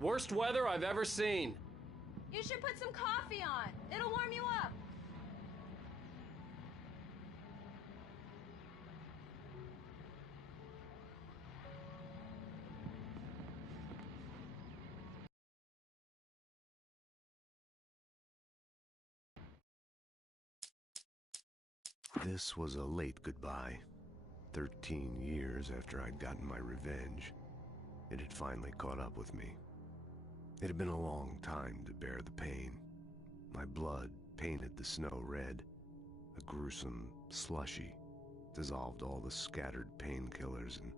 Worst weather I've ever seen. You should put some coffee on. It'll warm you up. This was a late goodbye. 13 years after I'd gotten my revenge, it had finally caught up with me. It had been a long time to bear the pain. My blood painted the snow red. A gruesome slushy dissolved all the scattered painkillers and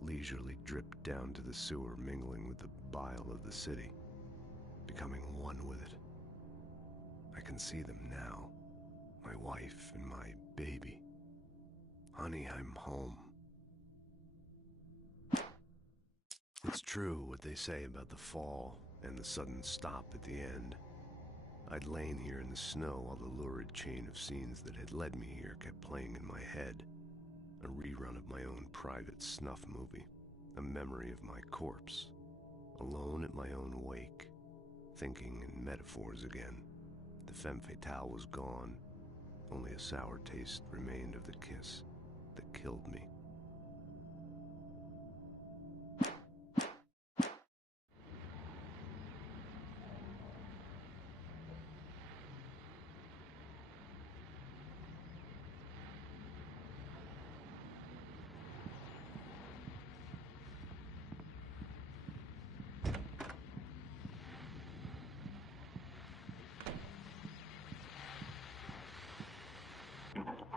leisurely dripped down to the sewer, mingling with the bile of the city, becoming one with it. I can see them now. My wife and my baby. Honey, I'm home. It's true what they say about the fall and the sudden stop at the end. I'd lain here in the snow while the lurid chain of scenes that had led me here kept playing in my head. A rerun of my own private snuff movie. A memory of my corpse. Alone at my own wake. Thinking in metaphors again. The femme fatale was gone. Only a sour taste remained of the kiss that killed me.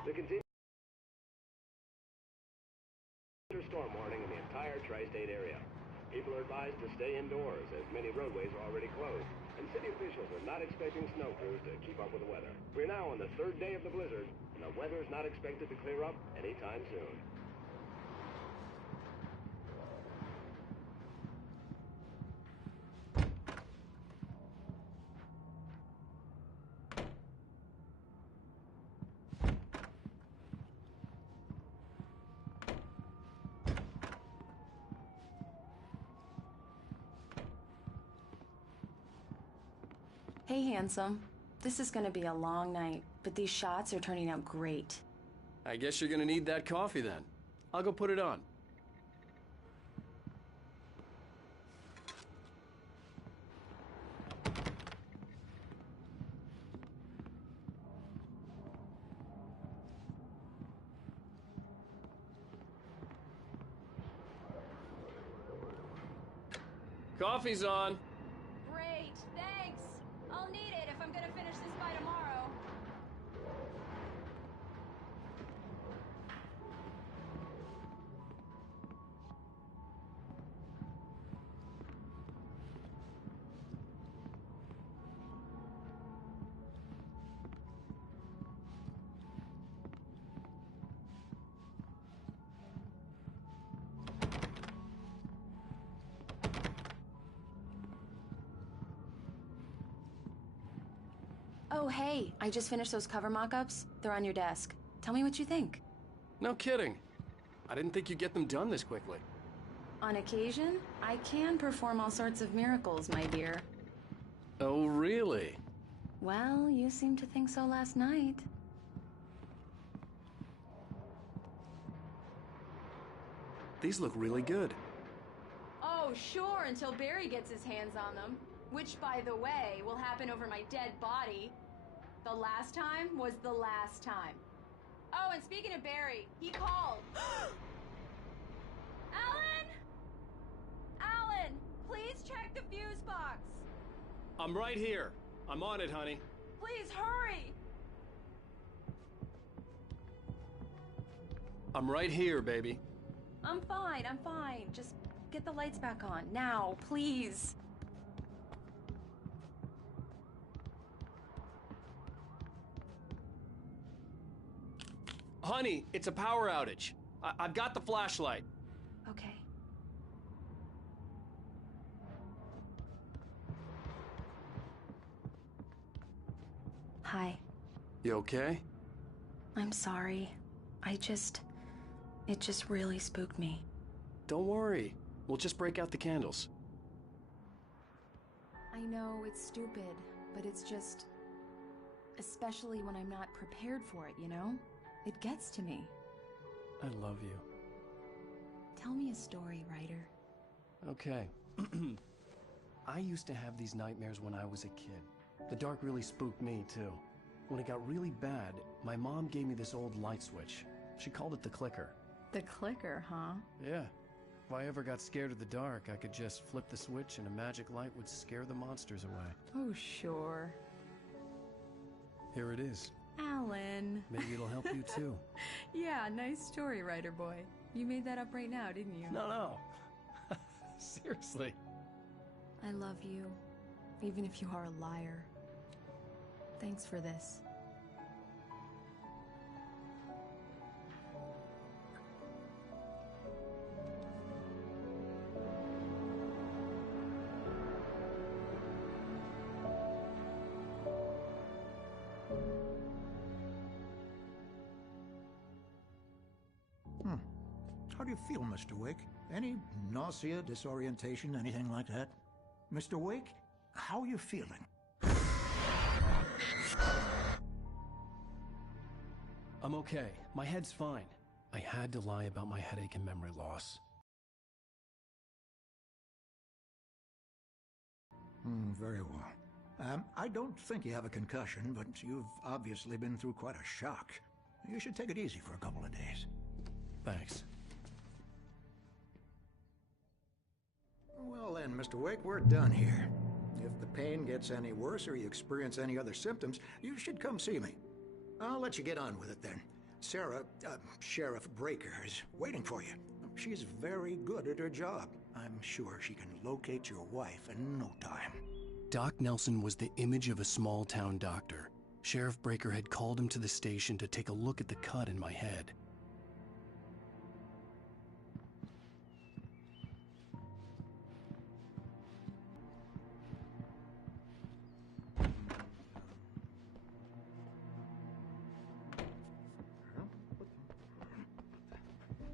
The continued storm warning in the entire tri-state area. People are advised to stay indoors as many roadways are already closed, and city officials are not expecting snow crews to keep up with the weather. We're now on the third day of the blizzard, and the weather is not expected to clear up anytime soon. Hey, handsome. This is gonna be a long night, but these shots are turning out great. I guess you're gonna need that coffee then. I'll go put it on. Coffee's on. Great, thanks. I'll need it if I'm gonna finish this by tomorrow. Oh, hey, I just finished those cover mock-ups. They're on your desk. Tell me what you think. No kidding. I didn't think you'd get them done this quickly. On occasion, I can perform all sorts of miracles, my dear. Oh, really? Well, you seemed to think so last night. These look really good. Oh, sure, until Barry gets his hands on them. Which, by the way, will happen over my dead body. The last time was the last time. Oh, and speaking of Barry, he called. Alan! Alan, please check the fuse box. I'm right here. I'm on it, honey. Please hurry. I'm right here, baby. I'm fine, I'm fine. Just get the lights back on. Now, please. Honey, it's a power outage. I've got the flashlight. Okay. Hi. You okay? I'm sorry. It just really spooked me. Don't worry. We'll just break out the candles. I know it's stupid, but it's just... especially when I'm not prepared for it, you know? It gets to me. I love you. Tell me a story, writer. Okay. I used to have these nightmares when I was a kid. The dark really spooked me, too. When it got really bad, my mom gave me this old light switch. She called it the clicker. The clicker, huh? Yeah. If I ever got scared of the dark, I could just flip the switch and a magic light would scare the monsters away. Oh, sure. Here it is. Alan. Maybe it'll help you, too. Yeah, nice story, writer boy. You made that up right now, didn't you? No. Seriously. I love you, even if you are a liar. Thanks for this. How do you feel, Mr. Wake? Any nausea, disorientation, anything like that? Mr. Wake, how are you feeling? I'm okay. My head's fine. I had to lie about my headache and memory loss. Very well. I don't think you have a concussion, but you've obviously been through quite a shock. You should take it easy for a couple of days. Thanks. Well then, Mr. Wake, we're done here. If the pain gets any worse or you experience any other symptoms, you should come see me. I'll let you get on with it then. Sarah, Sheriff Breaker, is waiting for you. She's very good at her job. I'm sure she can locate your wife in no time. Doc Nelson was the image of a small-town doctor. Sheriff Breaker had called him to the station to take a look at the cut in my head.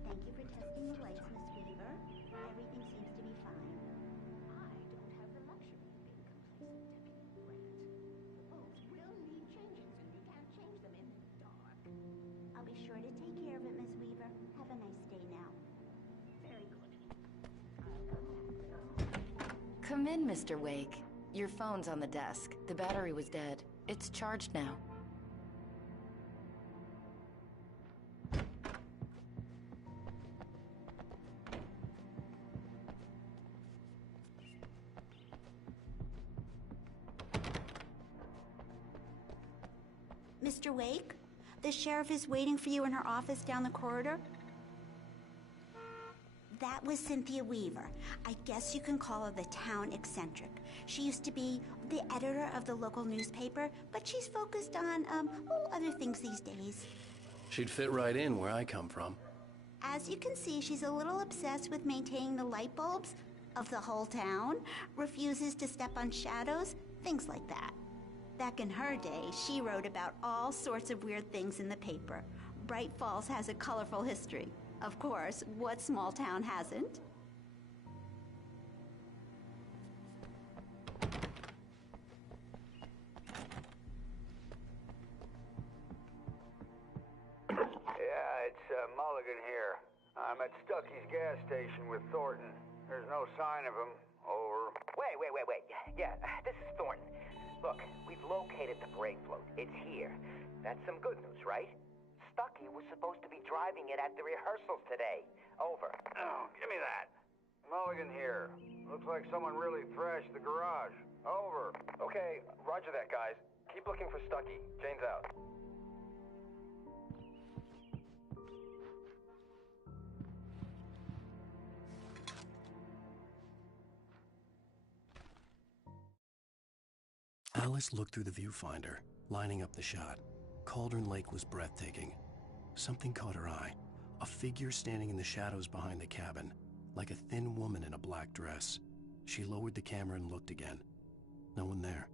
Thank you for testing the lights, Miss Weaver. Everything seems to be fine. I don't have the luxury of being complacent, Deputy Grant. The bulbs will need changing, so you can't change them in the dark. I'll be sure to take care of it, Miss Weaver. Have a nice day now. Very good. I'll come back. Come in, Mr. Wake. Your phone's on the desk. The battery was dead. It's charged now. Mr. Wake, the sheriff is waiting for you in her office down the corridor. That was Cynthia Weaver. I guess you can call her the town eccentric. She used to be the editor of the local newspaper, but she's focused on, other things these days. She'd fit right in where I come from. As you can see, she's a little obsessed with maintaining the light bulbs of the whole town, refuses to step on shadows, things like that. Back in her day, she wrote about all sorts of weird things in the paper. Bright Falls has a colorful history. Of course, what small town hasn't? Yeah, it's Mulligan here. I'm at Stucky's gas station with Thornton. There's no sign of him. Over. Wait. Yeah, this is Thornton. Look, we've located the brake float. It's here. That's some good news, right? Stucky was supposed to be driving it at the rehearsals today. Over. Oh, give me that. Mulligan here. Looks like someone really thrashed the garage. Over. Okay, roger that, guys. Keep looking for Stucky. Jane's out. Alice looked through the viewfinder, lining up the shot. Cauldron Lake was breathtaking. Something caught her eye. A figure standing in the shadows behind the cabin, like a thin woman in a black dress. She lowered the camera and looked again. No one there.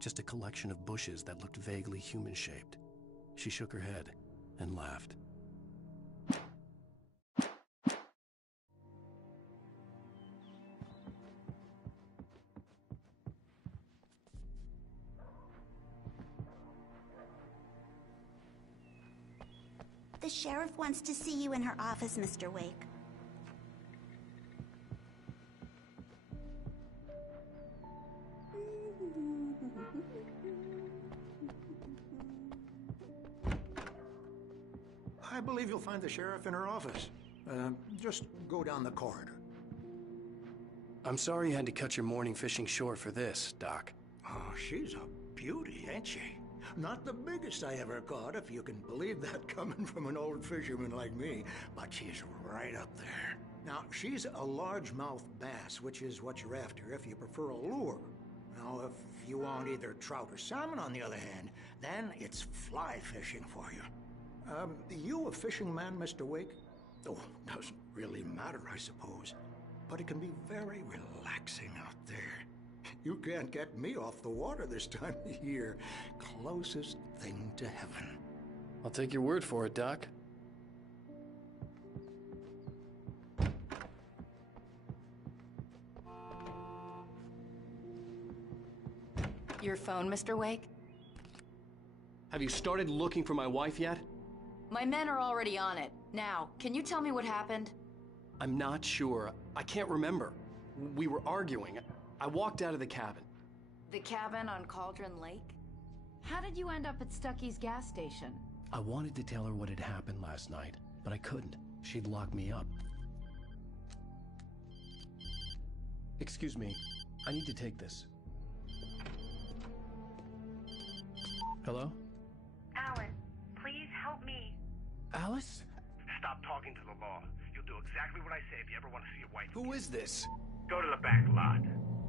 Just a collection of bushes that looked vaguely human-shaped. She shook her head and laughed. sheriff wants to see you in her office, Mr. Wake. I believe you'll find the sheriff in her office. Just go down the corridor. I'm sorry you had to cut your morning fishing short for this, Doc. Oh, she's a beauty, ain't she? Not the biggest I ever caught, if you can believe that coming from an old fisherman like me, but she's right up there. Now, she's a largemouth bass, which is what you're after if you prefer a lure. Now, if you want either trout or salmon, on the other hand, then it's fly fishing for you. You a fishing man, Mr. Wake? Oh, doesn't really matter, I suppose. But it can be very relaxing out there. You can't get me off the water this time of year. Closest thing to heaven. I'll take your word for it, Doc. Your phone, Mr. Wake? Have you started looking for my wife yet? My men are already on it. Now, can you tell me what happened? I'm not sure. I can't remember. We were arguing. I walked out of the cabin. The cabin on Cauldron Lake? How did you end up at Stucky's gas station? I wanted to tell her what had happened last night, but I couldn't. She'd lock me up. Excuse me. I need to take this. Hello? Alan, please help me. Alice? Stop talking to the law. You'll do exactly what I say if you ever want to see your wife. Who is this? Go to the back lot.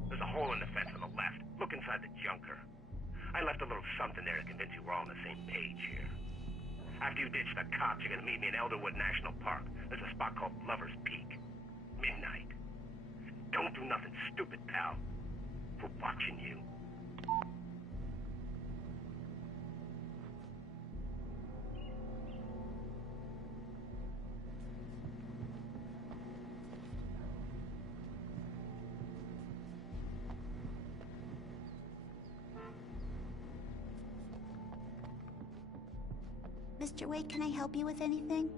There's a hole in the fence on the left. Look inside the junker. I left a little something there to convince you we're all on the same page here. After you ditch the cops, you're gonna meet me in Elderwood National Park. There's a spot called Lover's Peak. Midnight. Don't do nothing stupid, pal. We're watching you. Mr. Wake, can I help you with anything?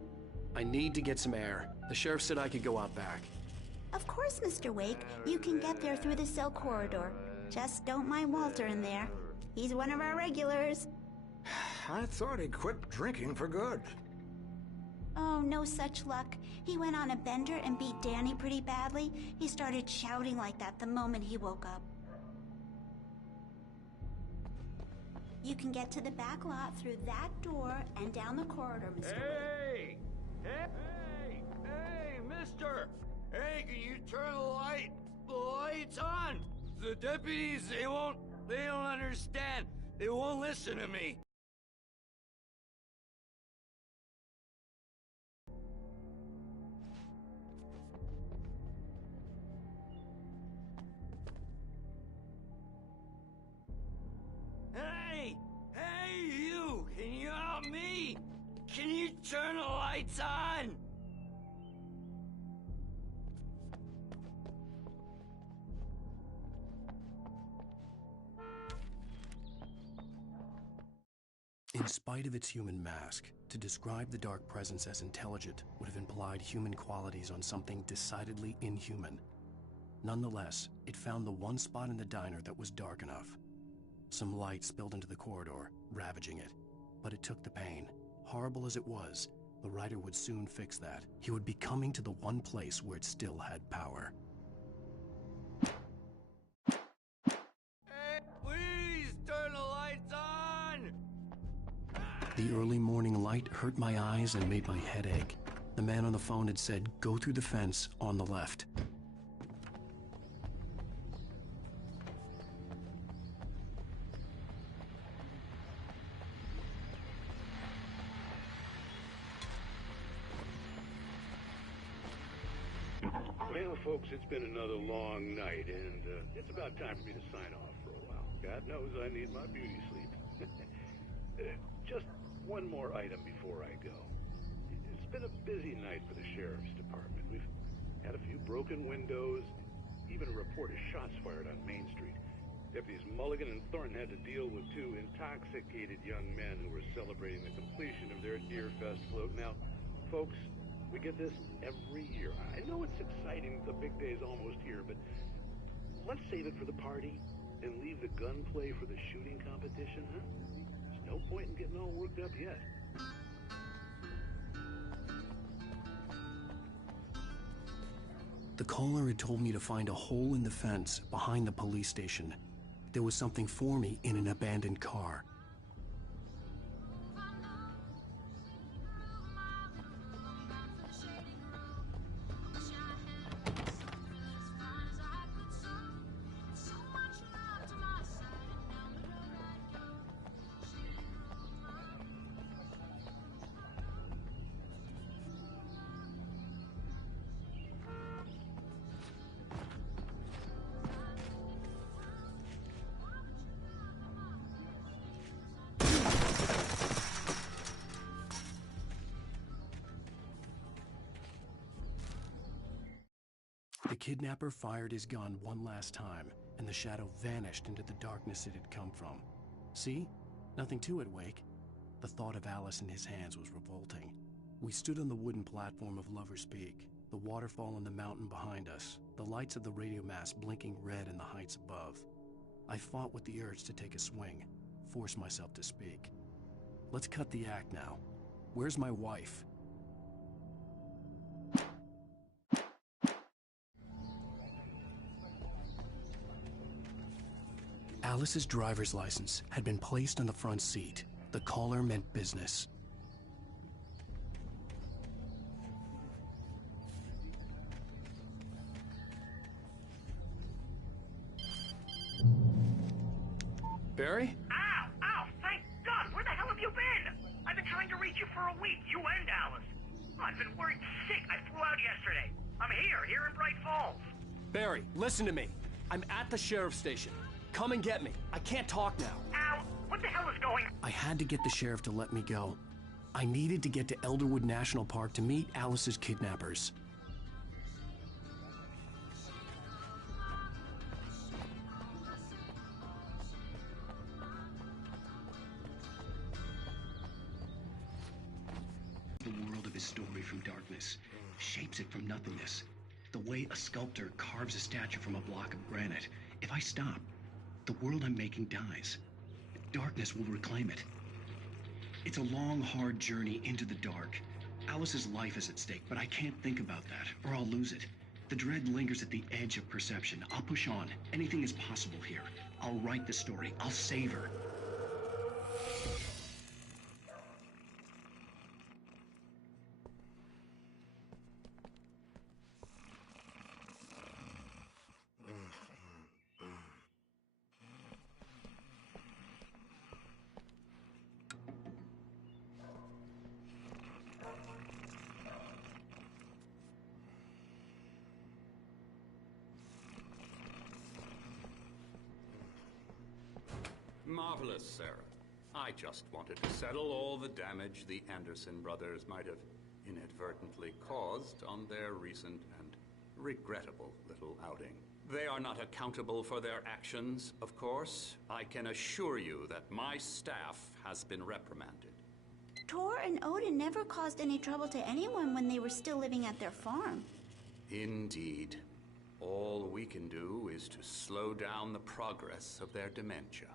I need to get some air. The sheriff said I could go out back. Of course, Mr. Wake. You can get there through the cell corridor. Just don't mind Walter in there. He's one of our regulars. I thought he quit drinking for good. Oh, no such luck. He went on a bender and beat Danny pretty badly. He started shouting like that the moment he woke up. You can get to the back lot through that door and down the corridor, Mr. Wake. Hey, mister! Hey, can you turn the lights on? The deputies, they don't understand. They won't listen to me. Hey, you! Can you help me? Can you turn the lights on? In spite of its human mask, to describe the dark presence as intelligent would have implied human qualities on something decidedly inhuman. Nonetheless, it found the one spot in the diner that was dark enough. Some light spilled into the corridor, ravaging it. But it took the pain. Horrible as it was, the writer would soon fix that. He would be coming to the one place where it still had power. Hey, please turn the lights on! The early morning light hurt my eyes and made my head ache. The man on the phone had said, "Go through the fence on the left." Well, folks, it's been another long night, and it's about time for me to sign off for a while. God knows I need my beauty sleep. Just one more item before I go. It's been a busy night for the sheriff's department. We've had a few broken windows, even a report of shots fired on Main Street. Deputies Mulligan and Thornton had to deal with two intoxicated young men who were celebrating the completion of their Deer Fest float. Now, folks, we get this every year. I know it's exciting, the big day's almost here, but let's save it for the party and leave the gunplay for the shooting competition, huh? There's no point in getting all worked up yet. The caller had told me to find a hole in the fence behind the police station. There was something for me in an abandoned car. The kidnapper fired his gun one last time, and the shadow vanished into the darkness it had come from. See? Nothing to it, Wake. The thought of Alice in his hands was revolting. We stood on the wooden platform of Lover's Peak, the waterfall in the mountain behind us, the lights of the radio mast blinking red in the heights above. I fought with the urge to take a swing, force myself to speak. Let's cut the act now. Where's my wife? Alice's driver's license had been placed on the front seat. The caller meant business. Barry? Ow! Ow! Thank God! Where the hell have you been? I've been trying to reach you for a week, you and Alice. I've been worried sick. I flew out yesterday. I'm here in Bright Falls. Barry, listen to me. I'm at the sheriff's station. Come and get me. I can't talk now. Ow! What the hell is going on? I had to get the sheriff to let me go. I needed to get to Elderwood National Park to meet Alice's kidnappers. The world of his story from darkness, shapes it from nothingness. The way a sculptor carves a statue from a block of granite. If I stop, the world I'm making dies. Darkness will reclaim it. It's a long, hard journey into the dark. Alice's life is at stake, but I can't think about that, or I'll lose it. The dread lingers at the edge of perception. I'll push on. Anything is possible here. I'll write the story. I'll save her. Marvelous, Sarah. I just wanted to settle all the damage the Anderson brothers might have inadvertently caused on their recent and regrettable little outing. They are not accountable for their actions, of course. I can assure you that my staff has been reprimanded. Tor and Odin never caused any trouble to anyone when they were still living at their farm. Indeed. All we can do is to slow down the progress of their dementia.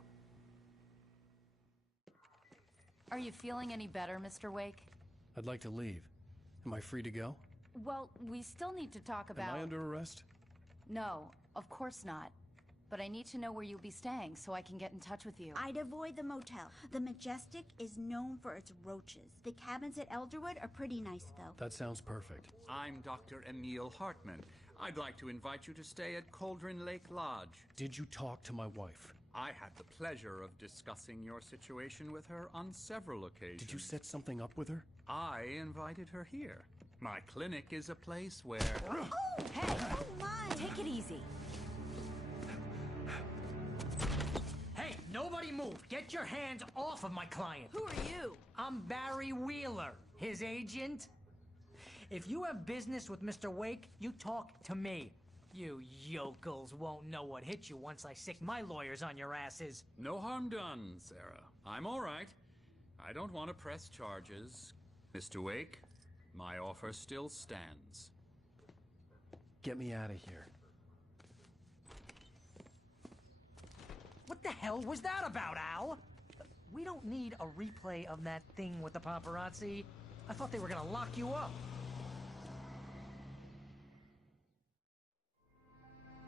Are you feeling any better, Mr. Wake? I'd like to leave. Am I free to go? Well, we still need to talk about... Am I under arrest? No, of course not. But I need to know where you'll be staying so I can get in touch with you. I'd avoid the motel. The Majestic is known for its roaches. The cabins at Elderwood are pretty nice, though. That sounds perfect. I'm Dr. Emil Hartman. I'd like to invite you to stay at Cauldron Lake Lodge. Did you talk to my wife? I had the pleasure of discussing your situation with her on several occasions. Did you set something up with her? I invited her here. My clinic is a place where... Oh, hey! Oh, my! Take it easy. Hey, nobody move! Get your hands off of my client! Who are you? I'm Barry Wheeler, his agent. If you have business with Mr. Wake, you talk to me. You yokels won't know what hit you once I sick my lawyers on your asses. No harm done, Sarah. I'm all right. I don't want to press charges. Mr. Wake, my offer still stands. Get me out of here. What the hell was that about, Al? We don't need a replay of that thing with the paparazzi. I thought they were gonna lock you up.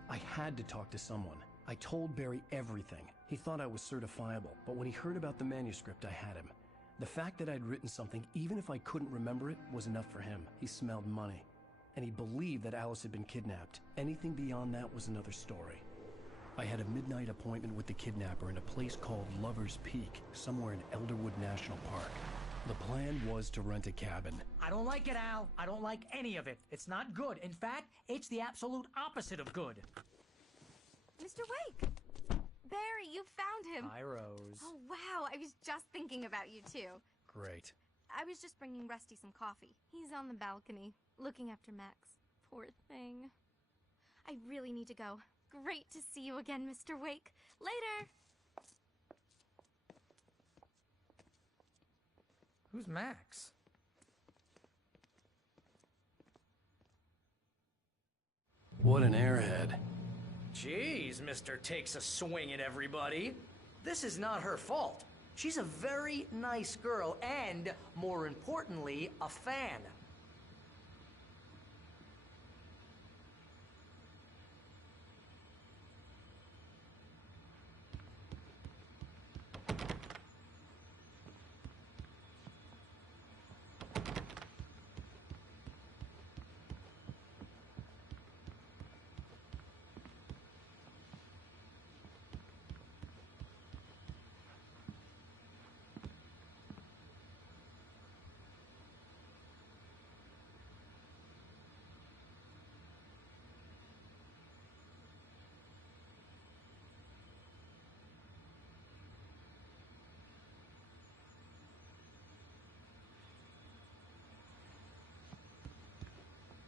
I had to talk to someone. I told Barry everything. He thought I was certifiable, but when he heard about the manuscript, I had him. The fact that I'd written something, even if I couldn't remember it, was enough for him. He smelled money. And he believed that Alice had been kidnapped. Anything beyond that was another story. I had a midnight appointment with the kidnapper in a place called Lover's Peak, somewhere in Elderwood National Park. The plan was to rent a cabin. I don't like it, Al. I don't like any of it. It's not good. In fact, it's the absolute opposite of good. Mr. Wake! Barry, you found him! Hi, Rose. Oh, wow. I was just thinking about you, too. Great. I was just bringing Rusty some coffee. He's on the balcony, looking after Max. Poor thing. I really need to go. Great to see you again, Mr. Wake. Later! Who's Max? What an airhead. Jeez, Mr. Takes a swing at everybody. This is not her fault. She's a very nice girl and, more importantly, a fan.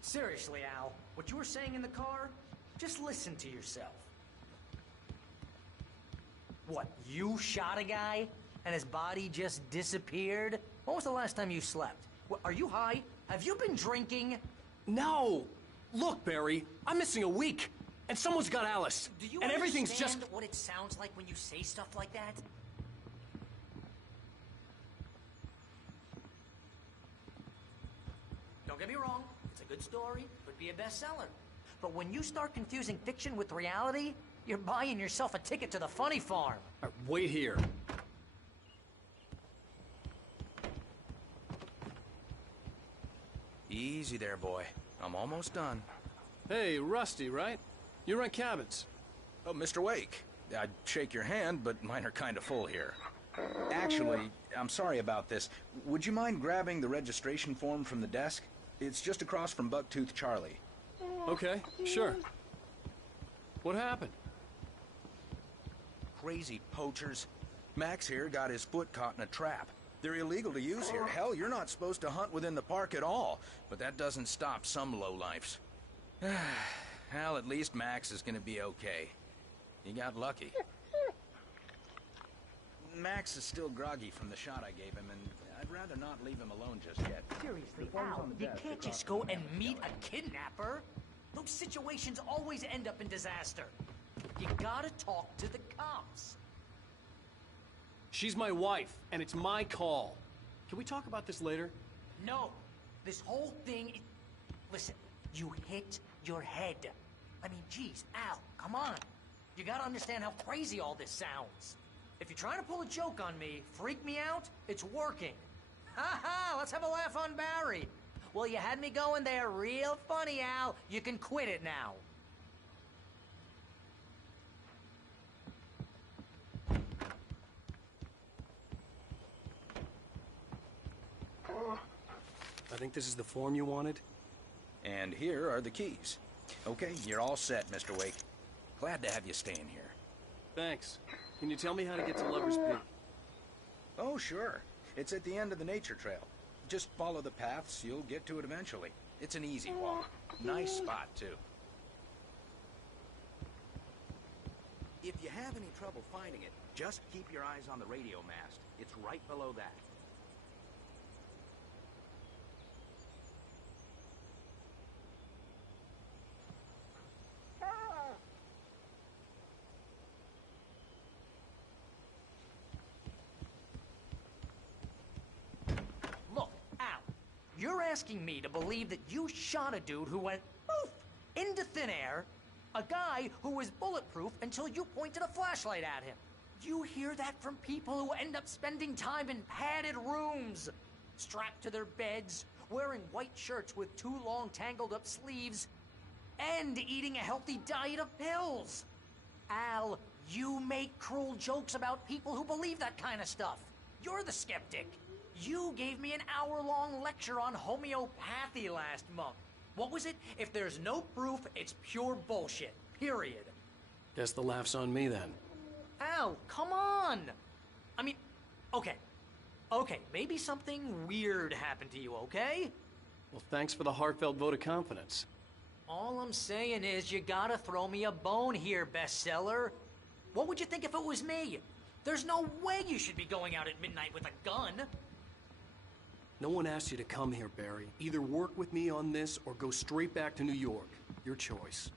Seriously, Al, what you were saying in the car, just listen to yourself. What, you shot a guy and his body just disappeared? When was the last time you slept? What, are you high? Have you been drinking? No! Look, Barry, I'm missing a week, and someone's got Alice. Do you and everything's understand just... what it sounds like when you say stuff like that? Don't get me wrong, it's a good story, could be a bestseller. But when you start confusing fiction with reality, you're buying yourself a ticket to the funny farm. Wait here. Easy there, boy. I'm almost done. Hey, Rusty, right? You rent cabins. Oh, Mr. Wake. I'd shake your hand, but mine are kind of full here. Actually, I'm sorry about this. Would you mind grabbing the registration form from the desk? It's just across from Bucktooth Charlie. Okay, sure. What happened? Crazy poachers. Max here got his foot caught in a trap. They're illegal to use here. Hell, you're not supposed to hunt within the park at all. But that doesn't stop some lowlifes. Well, at least Max is gonna be okay. He got lucky. Max is still groggy from the shot I gave him, and I'd rather not leave him alone just yet. Seriously, Al, you can't just go and meet a kidnapper. Those situations always end up in disaster. You gotta talk to the cops. She's my wife, and it's my call. Can we talk about this later? No. This whole thing... Listen, you hit your head. I mean, geez, Al, come on. You gotta understand how crazy all this sounds. If you're trying to pull a joke on me, freak me out, it's working. Ha ha, let's have a laugh on Barry. Well, you had me going there real funny, Al. You can quit it now. I think this is the form you wanted. And here are the keys. Okay, you're all set, Mr. Wake. Glad to have you staying here. Thanks. Can you tell me how to get to Lover's Peak? Oh, sure. It's at the end of the nature trail. Just follow the paths, you'll get to it eventually. It's an easy walk. Nice spot, too. If you have any trouble finding it, just keep your eyes on the radio mast. It's right below that. Look, Al, you're asking me to believe that you shot a dude who went poof into thin air, a guy who was bulletproof until you pointed a flashlight at him. You hear that from people who end up spending time in padded rooms, strapped to their beds, wearing white shirts with too long tangled up sleeves, and eating a healthy diet of pills. Al, you make cruel jokes about people who believe that kind of stuff. You're the skeptic. You gave me an hour-long lecture on homeopathy last month. What was it? If there's no proof, it's pure bullshit. Period. Guess the laugh's on me then. Al, come on! I mean, okay. Okay, maybe something weird happened to you, okay? Well, thanks for the heartfelt vote of confidence. All I'm saying is you gotta throw me a bone here, bestseller. What would you think if it was me? There's no way you should be going out at midnight with a gun. No one asked you to come here, Barry. Either work with me on this or go straight back to New York. Your choice.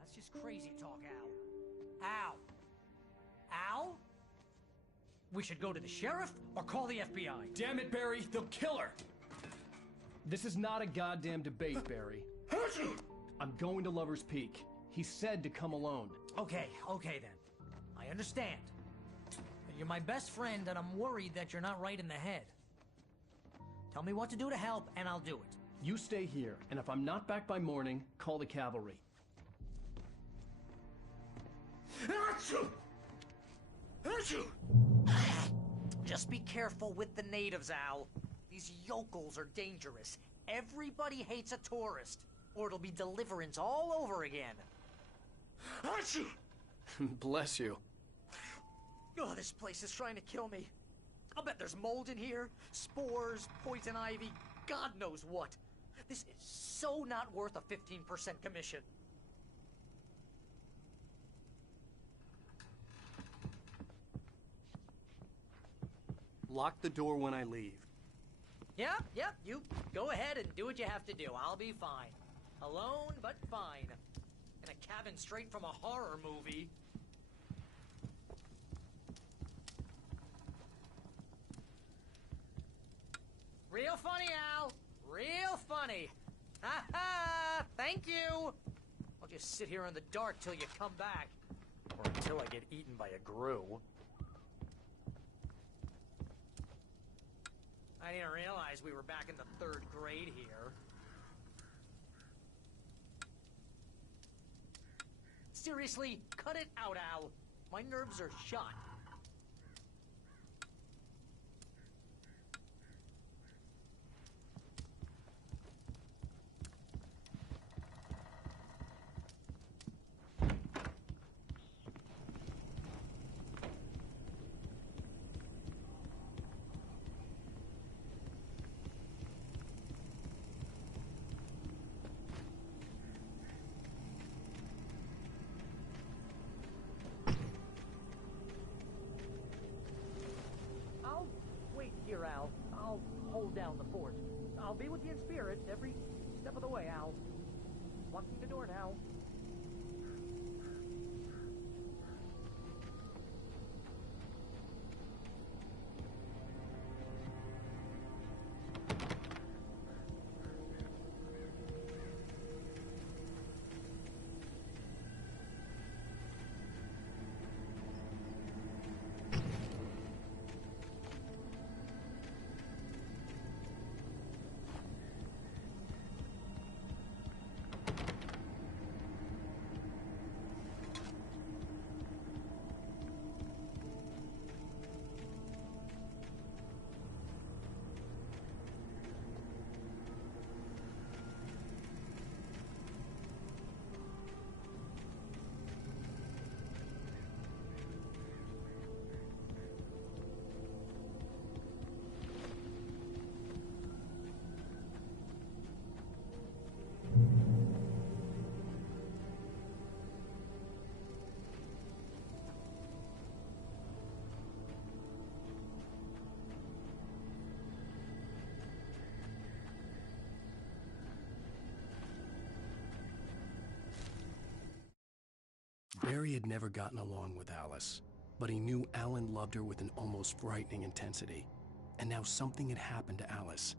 That's just crazy talk, Al. Al? Al? We should go to the sheriff or call the FBI. Damn it, Barry, they'll kill her! This is not a goddamn debate, Barry. I'm going to Lover's Peak. He said to come alone. Okay then. I understand. You're my best friend, and I'm worried that you're not right in the head. Tell me what to do to help, and I'll do it. You stay here, and if I'm not back by morning, call the cavalry. Just be careful with the natives, Al. These yokels are dangerous. Everybody hates a tourist, or it'll be Deliverance all over again. Bless you. Oh, this place is trying to kill me. I'll bet there's mold in here, spores, poison ivy, God knows what. This is so not worth a 15% commission. Lock the door when I leave. Yep, you go ahead and do what you have to do. I'll be fine. Alone, but fine. In a cabin straight from a horror movie. Real funny, Al. Real funny. Ha ha! Thank you! I'll just sit here in the dark till you come back. Or until I get eaten by a grue. I didn't realize we were back in the 3rd grade here. Seriously, cut it out, Al. My nerves are shot. Here, Al. I'll hold down the fort. I'll be with you in spirit every step of the way, Al. Locking the door now. Barry had never gotten along with Alice, but he knew Alan loved her with an almost frightening intensity. And now something had happened to Alice.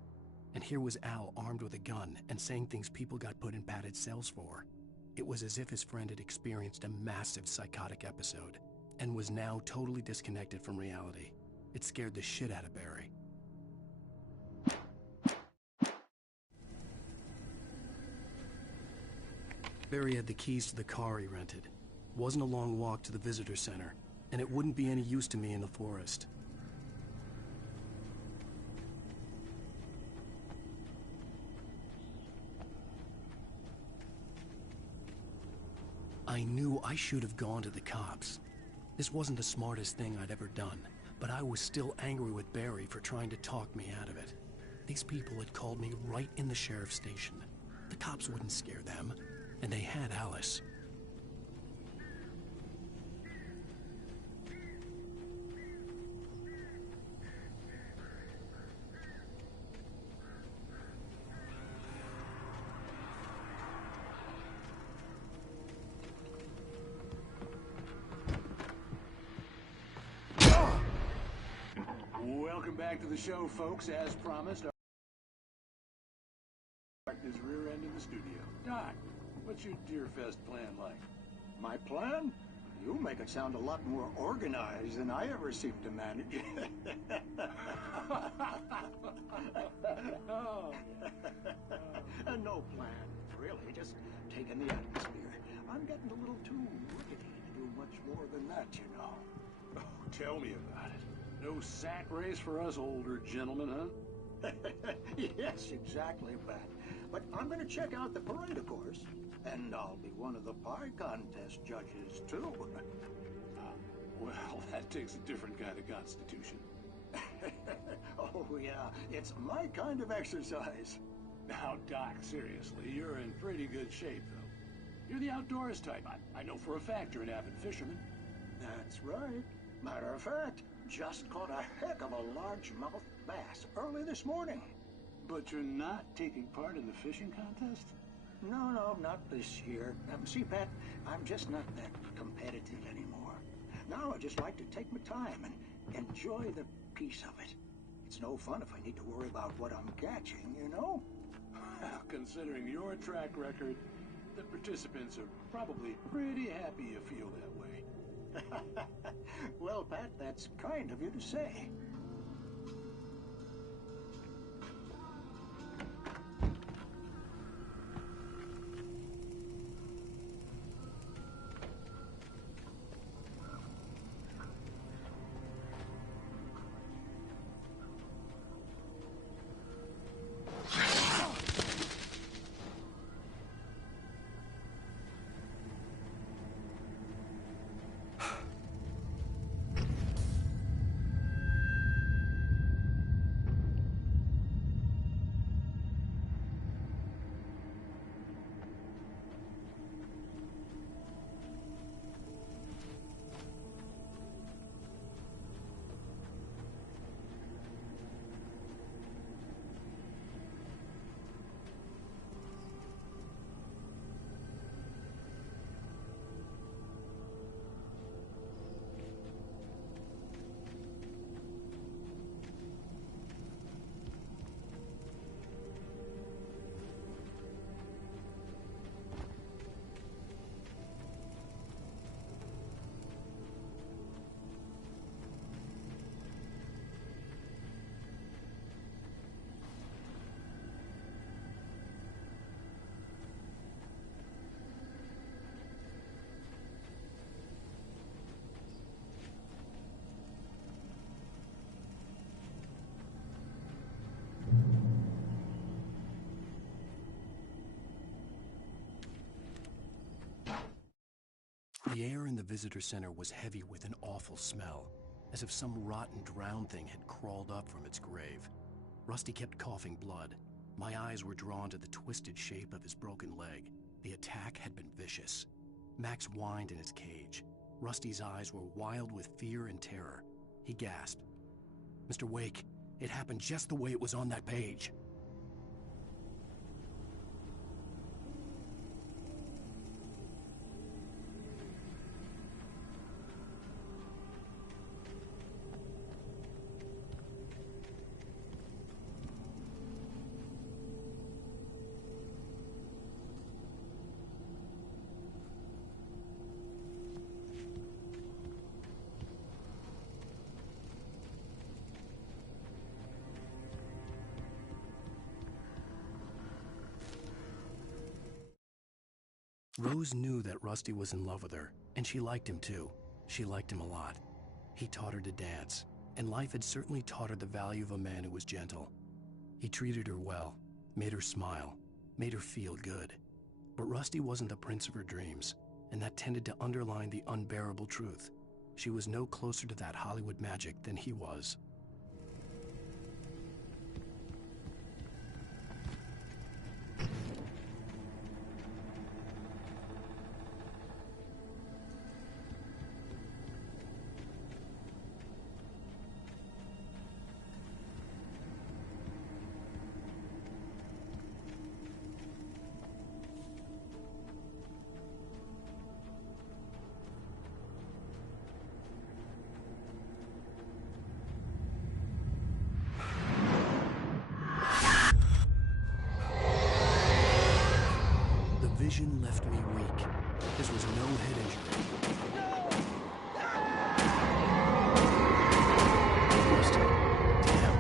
And here was Al armed with a gun and saying things people got put in padded cells for. It was as if his friend had experienced a massive psychotic episode and was now totally disconnected from reality. It scared the shit out of Barry. Barry had the keys to the car he rented. Wasn't a long walk to the visitor center, and it wouldn't be any use to me in the forest. I knew I should have gone to the cops. This wasn't the smartest thing I'd ever done, but I was still angry with Barry for trying to talk me out of it. These people had called me right in the sheriff's station. The cops wouldn't scare them, and they had Alice. Welcome back to the show, folks. As promised, our is rear-ending the studio. Doc, what's your Deerfest plan like? My plan? You make it sound a lot more organized than I ever seem to manage. No plan, really. Just taking the atmosphere. I'm getting a little too rickety to do much more than that, you know. Oh, tell me about it. No sack race for us older gentlemen, huh? Yes, exactly, Pat. But I'm going to check out the parade, of course. And I'll be one of the pie contest judges, too. Well, that takes a different kind of constitution. Oh, yeah. It's my kind of exercise. Now, Doc, seriously, you're in pretty good shape, though. You're the outdoors type. I know for a fact you're an avid fisherman. That's right. Matter of fact, just caught a heck of a largemouth bass early this morning. But you're not taking part in the fishing contest? No, not this year. See, Pat, I'm just not that competitive anymore. Now I just like to take my time and enjoy the peace of it. It's no fun if I need to worry about what I'm catching, you know? Well, considering your track record, the participants are probably pretty happy you feel that way. Well, Pat, that's kind of you to say. The air in the visitor center was heavy with an awful smell, as if some rotten drowned thing had crawled up from its grave. Rusty kept coughing blood. My eyes were drawn to the twisted shape of his broken leg. The attack had been vicious. Max whined in his cage. Rusty's eyes were wild with fear and terror. He gasped. "Mr. Wake, it happened just the way it was on that page." Rose knew that Rusty was in love with her, and she liked him too. She liked him a lot. He taught her to dance, and life had certainly taught her the value of a man who was gentle. He treated her well, made her smile, made her feel good. But Rusty wasn't the prince of her dreams, and that tended to underline the unbearable truth. She was no closer to that Hollywood magic than he was. The vision left me weak. This was no head injury. Rusty, damn.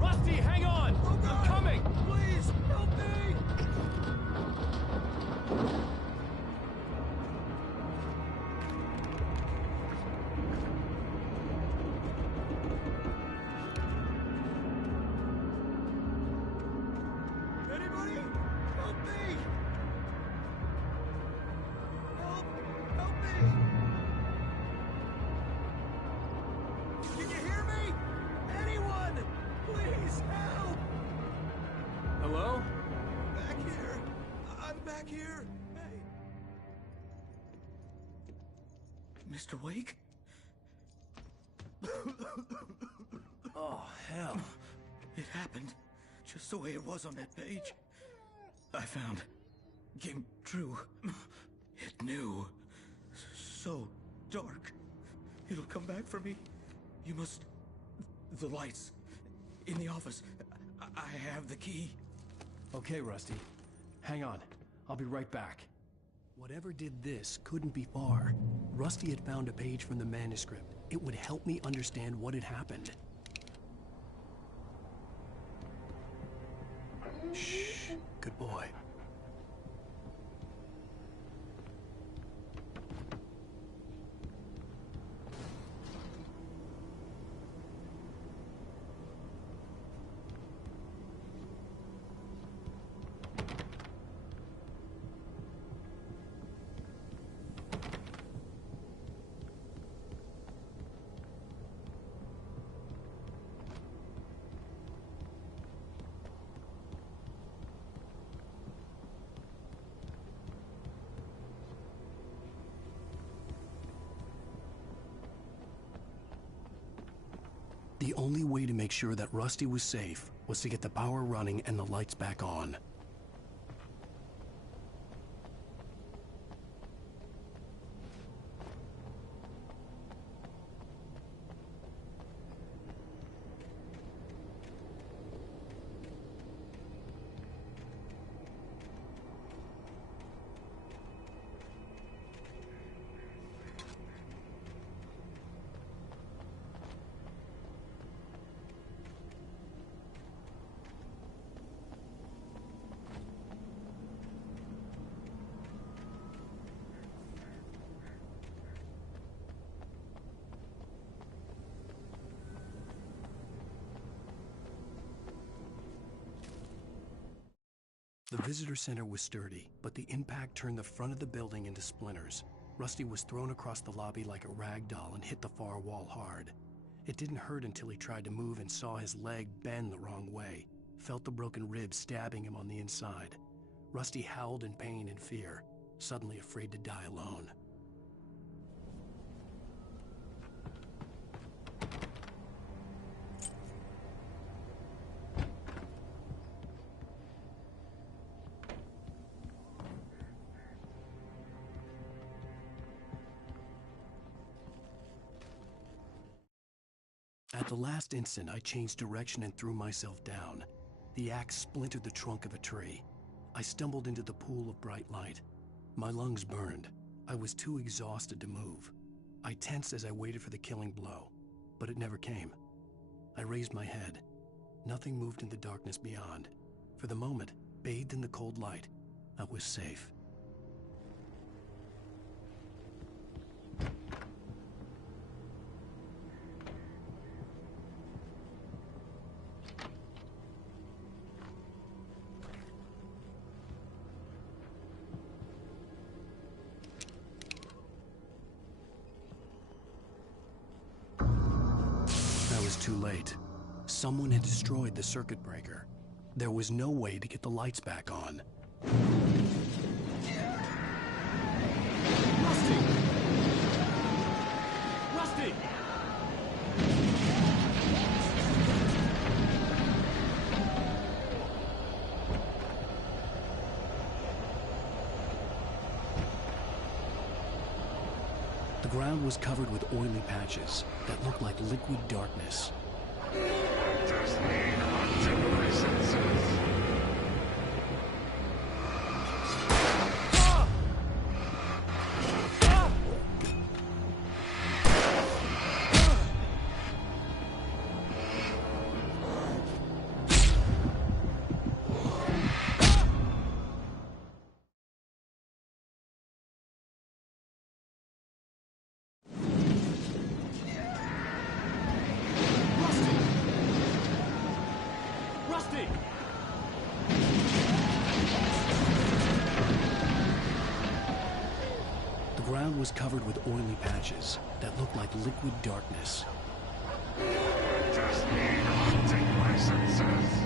Rusty, hang on! I'm coming! Please, help me! Anybody? Help me! Help me! Can you hear me? Anyone! Please, help! Hello? Back here! I'm back here! Hey! Mr. Wake? Oh, hell. It happened just the way it was on that page. I found. Came true. It knew. So dark. It'll come back for me. You must. The lights. In the office. I have the key. Okay, Rusty. Hang on. I'll be right back. Whatever did this couldn't be far. Rusty had found a page from the manuscript. It would help me understand what had happened. Shh. Good boy. The only way to make sure that Rusty was safe was to get the power running and the lights back on. The visitor center was sturdy, but the impact turned the front of the building into splinters. Rusty was thrown across the lobby like a rag doll and hit the far wall hard. It didn't hurt until he tried to move and saw his leg bend the wrong way, felt the broken ribs stabbing him on the inside. Rusty howled in pain and fear, suddenly afraid to die alone. At the last instant, I changed direction and threw myself down. The axe splintered the trunk of a tree. I stumbled into the pool of bright light. My lungs burned. I was too exhausted to move. I tensed as I waited for the killing blow, but it never came. I raised my head. Nothing moved in the darkness beyond. For the moment, bathed in the cold light, I was safe. too late. Someone had destroyed the circuit breaker. There was no way to get the lights back on. Rusty! Rusty! The ground was covered with oily patches that looked like liquid darkness. Rusty! The ground was covered with oily patches that looked like liquid darkness. Just need hunting licenses.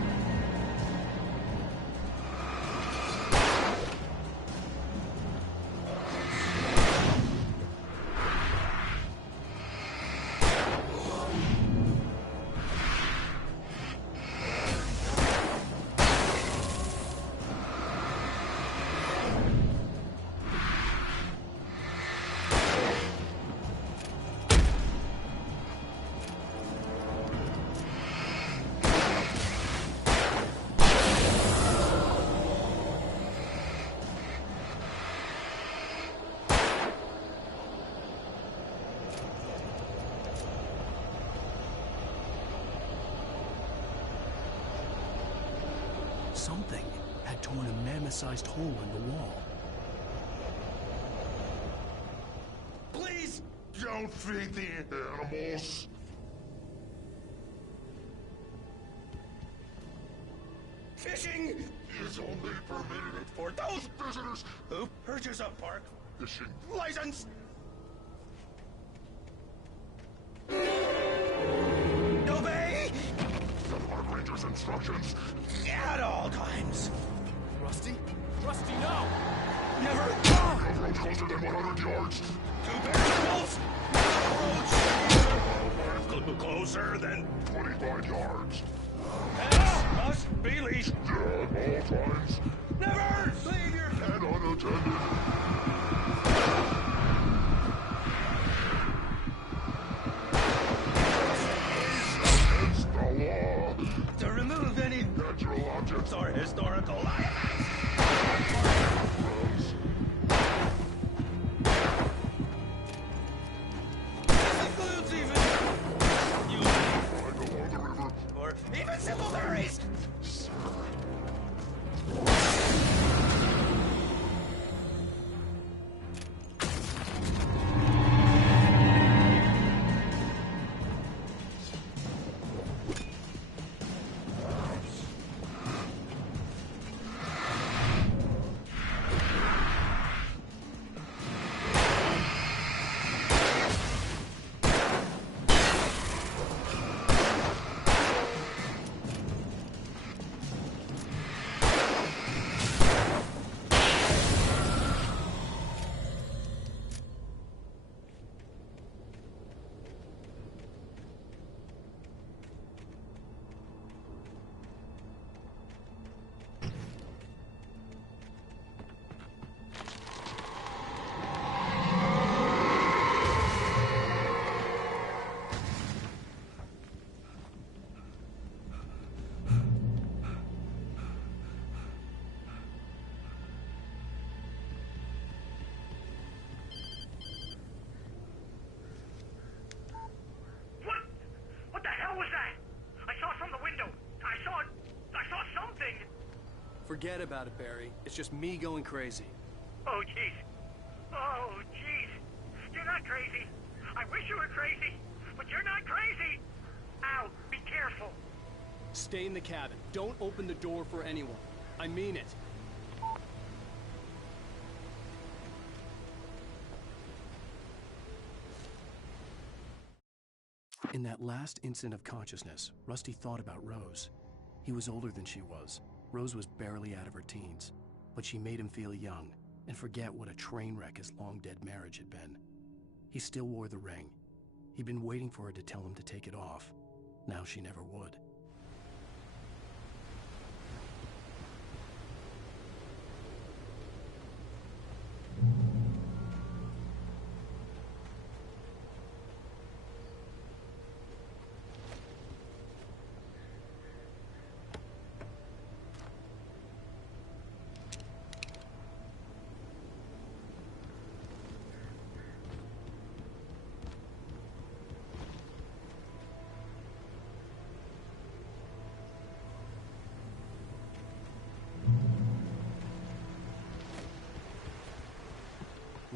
Something had torn a mammoth-sized hole in the wall. Please don't feed the animals. Fishing is only permitted for those visitors who purchase a park fishing license. Obey the park ranger's instructions at all times. Rusty? Rusty, no! Never approach closer than 100 yards. Two barrels. Approach closer than 25 yards. Pets must be leashed. Yeah, at all times. Never leave your pet unattended. To remove any natural objects or historical liabilities. This includes even along the river, or even simple berries. What the hell was that? I saw from the window. I saw something. Forget about it, Barry. It's just me going crazy. Oh, jeez. Oh, jeez. You're not crazy. I wish you were crazy, but you're not crazy. Ow, be careful. Stay in the cabin. Don't open the door for anyone. I mean it. In that last instant of consciousness, Rusty thought about Rose. He was older than she was. Rose was barely out of her teens, but she made him feel young and forget what a train wreck his long-dead marriage had been. He still wore the ring. He'd been waiting for her to tell him to take it off. Now she never would.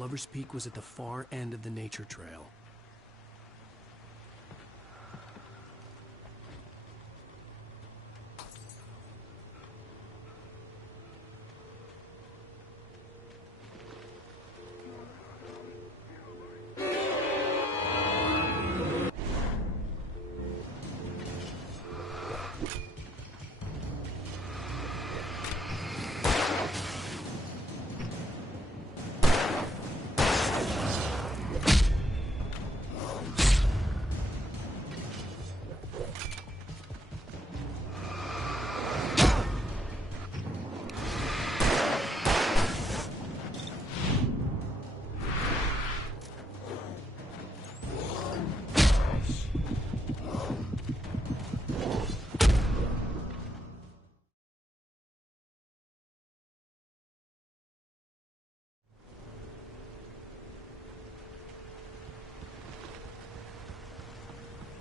Lover's Peak was at the far end of the nature trail.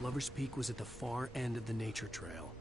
Lover's Peak was at the far end of the nature trail.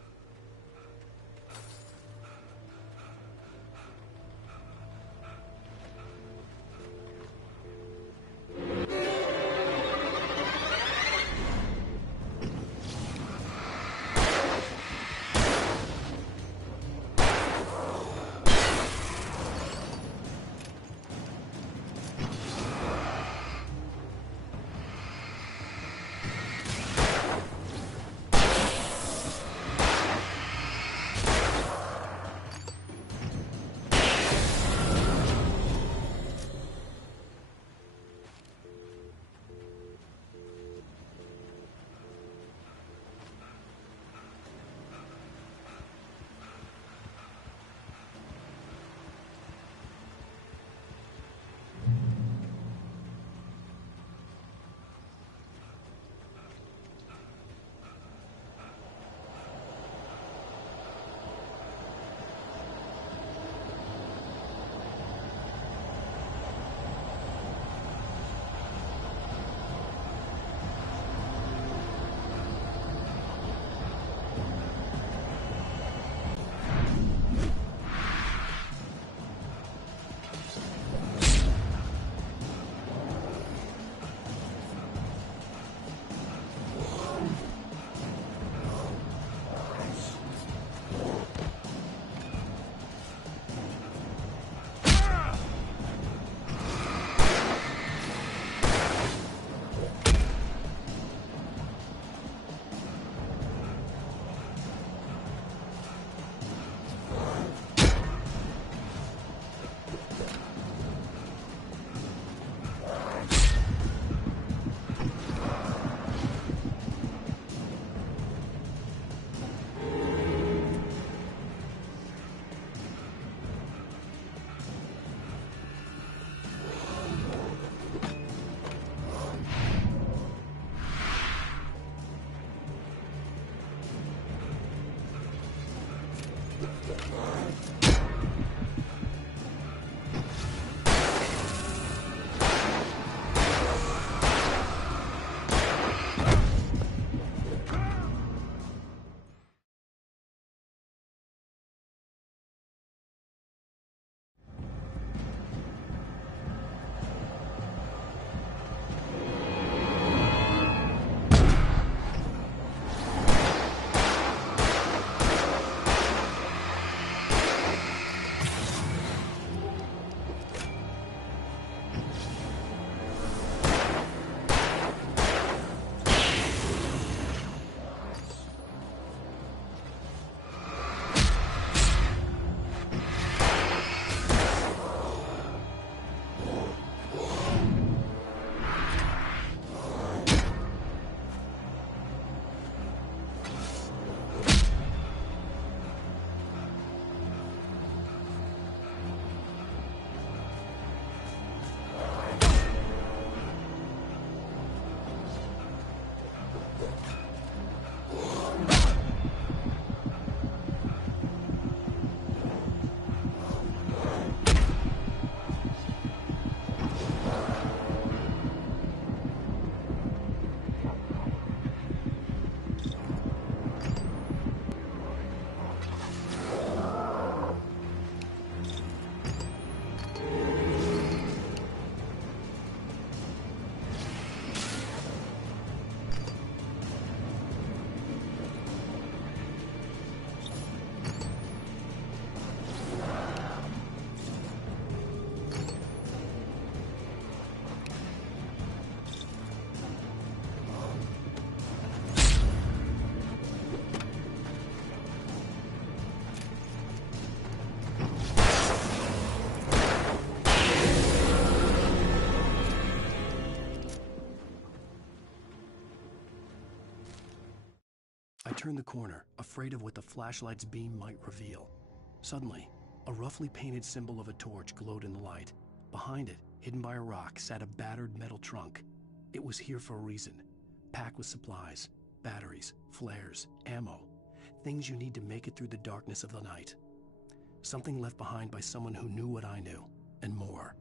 turned the corner, afraid of what the flashlight's beam might reveal. Suddenly, a roughly painted symbol of a torch glowed in the light. Behind it, hidden by a rock, sat a battered metal trunk. It was here for a reason, packed with supplies, batteries, flares, ammo, things you need to make it through the darkness of the night. Something left behind by someone who knew what I knew, and more.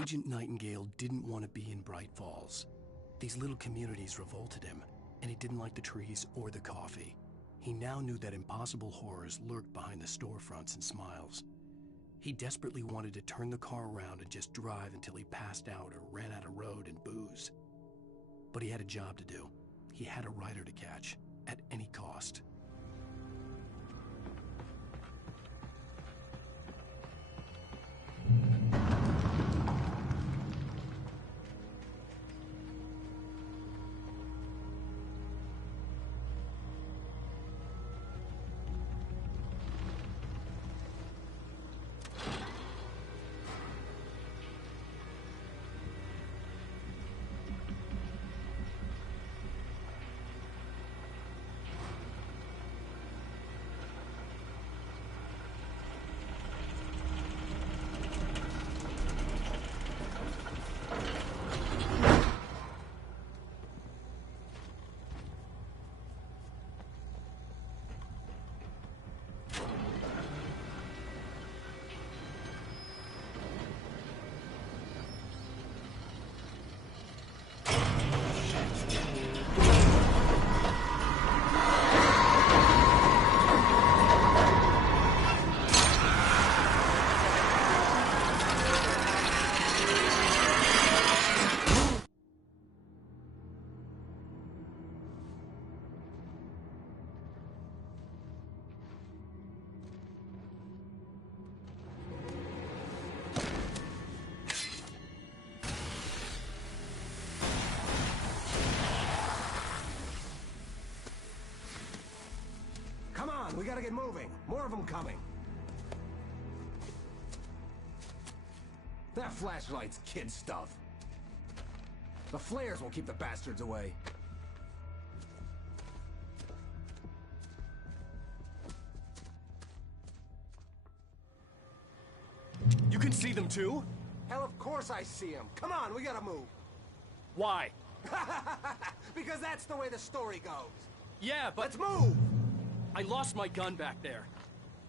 Agent Nightingale didn't want to be in Bright Falls. These little communities revolted him, and he didn't like the trees or the coffee. He now knew that impossible horrors lurked behind the storefronts and smiles. He desperately wanted to turn the car around and just drive until he passed out or ran out of road and booze. But he had a job to do. He had a rider to catch, at any cost. We gotta get moving. More of them coming. That flashlight's kid stuff. The flares will keep the bastards away. You can see them too? Hell, of course I see them. Come on, we gotta move. Why? Because that's the way the story goes. Yeah, but... Let's move! I lost my gun back there.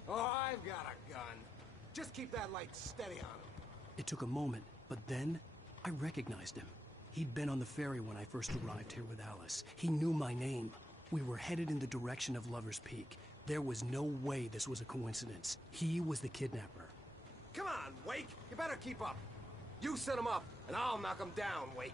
Oh, I've got a gun. Just keep that light steady on him. It took a moment, but then I recognized him. He'd been on the ferry when I first arrived here with Alice. He knew my name. We were headed in the direction of Lover's Peak. There was no way this was a coincidence. He was the kidnapper. Come on, Wake! You better keep up. You set him up, and I'll knock him down, Wake.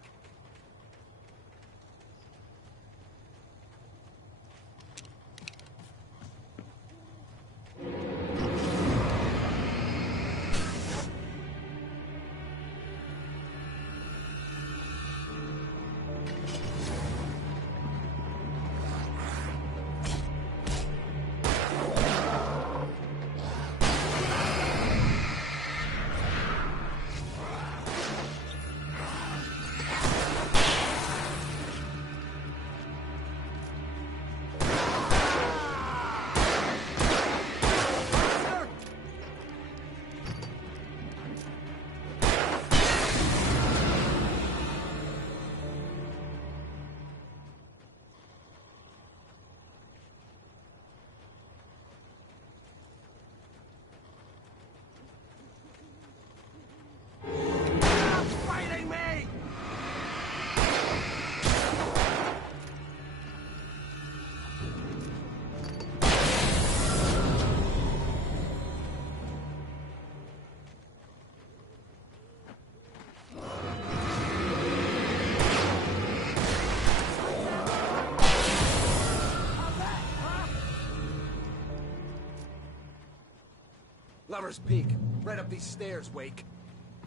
Lover's Peak. Right up these stairs, Wake.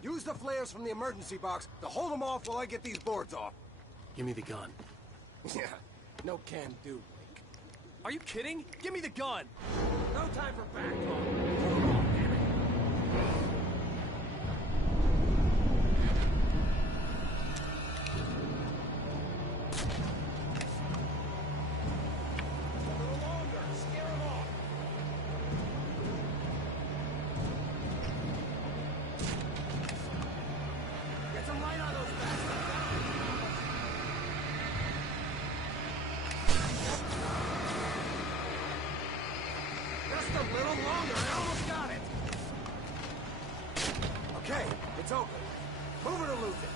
Use the flares from the emergency box to hold them off while I get these boards off. Give me the gun. Yeah, no can do, Wake. Are you kidding? Give me the gun! No time for back talk. Pull them off, damn it. A little longer. Scare them off. Get some light on those bastards. Just a little longer. I almost got it. Okay, it's open. Move it or lose it.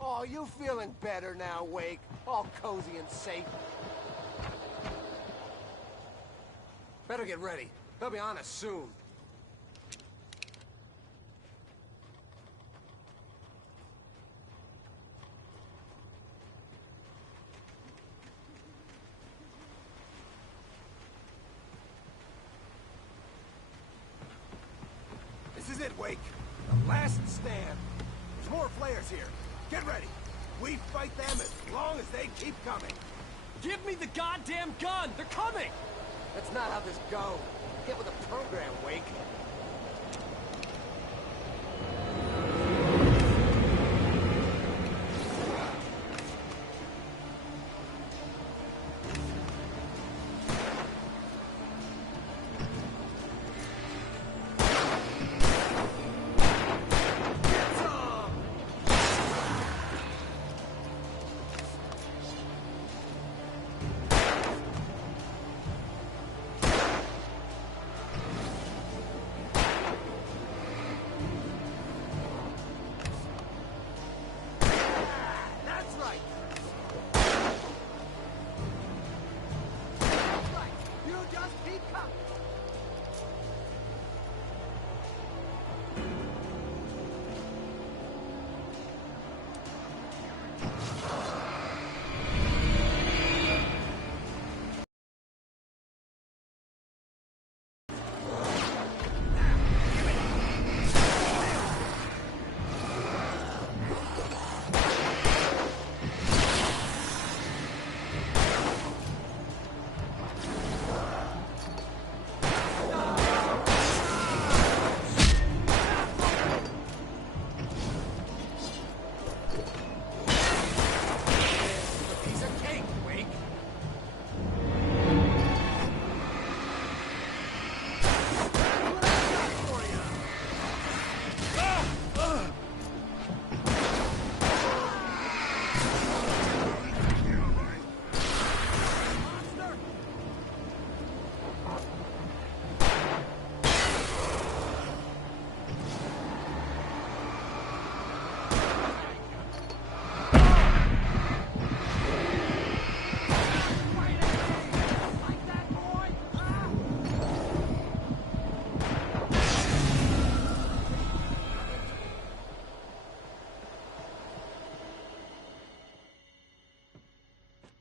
Oh, you feeling better now, Wake? All cozy and safe. Better get ready. They'll be on us soon. This is it, Wake. The last stand. There's more flares here. Get ready. We fight them as long as they keep coming. Give me the goddamn gun! They're coming! That's not how this goes. Get with the program, Wake.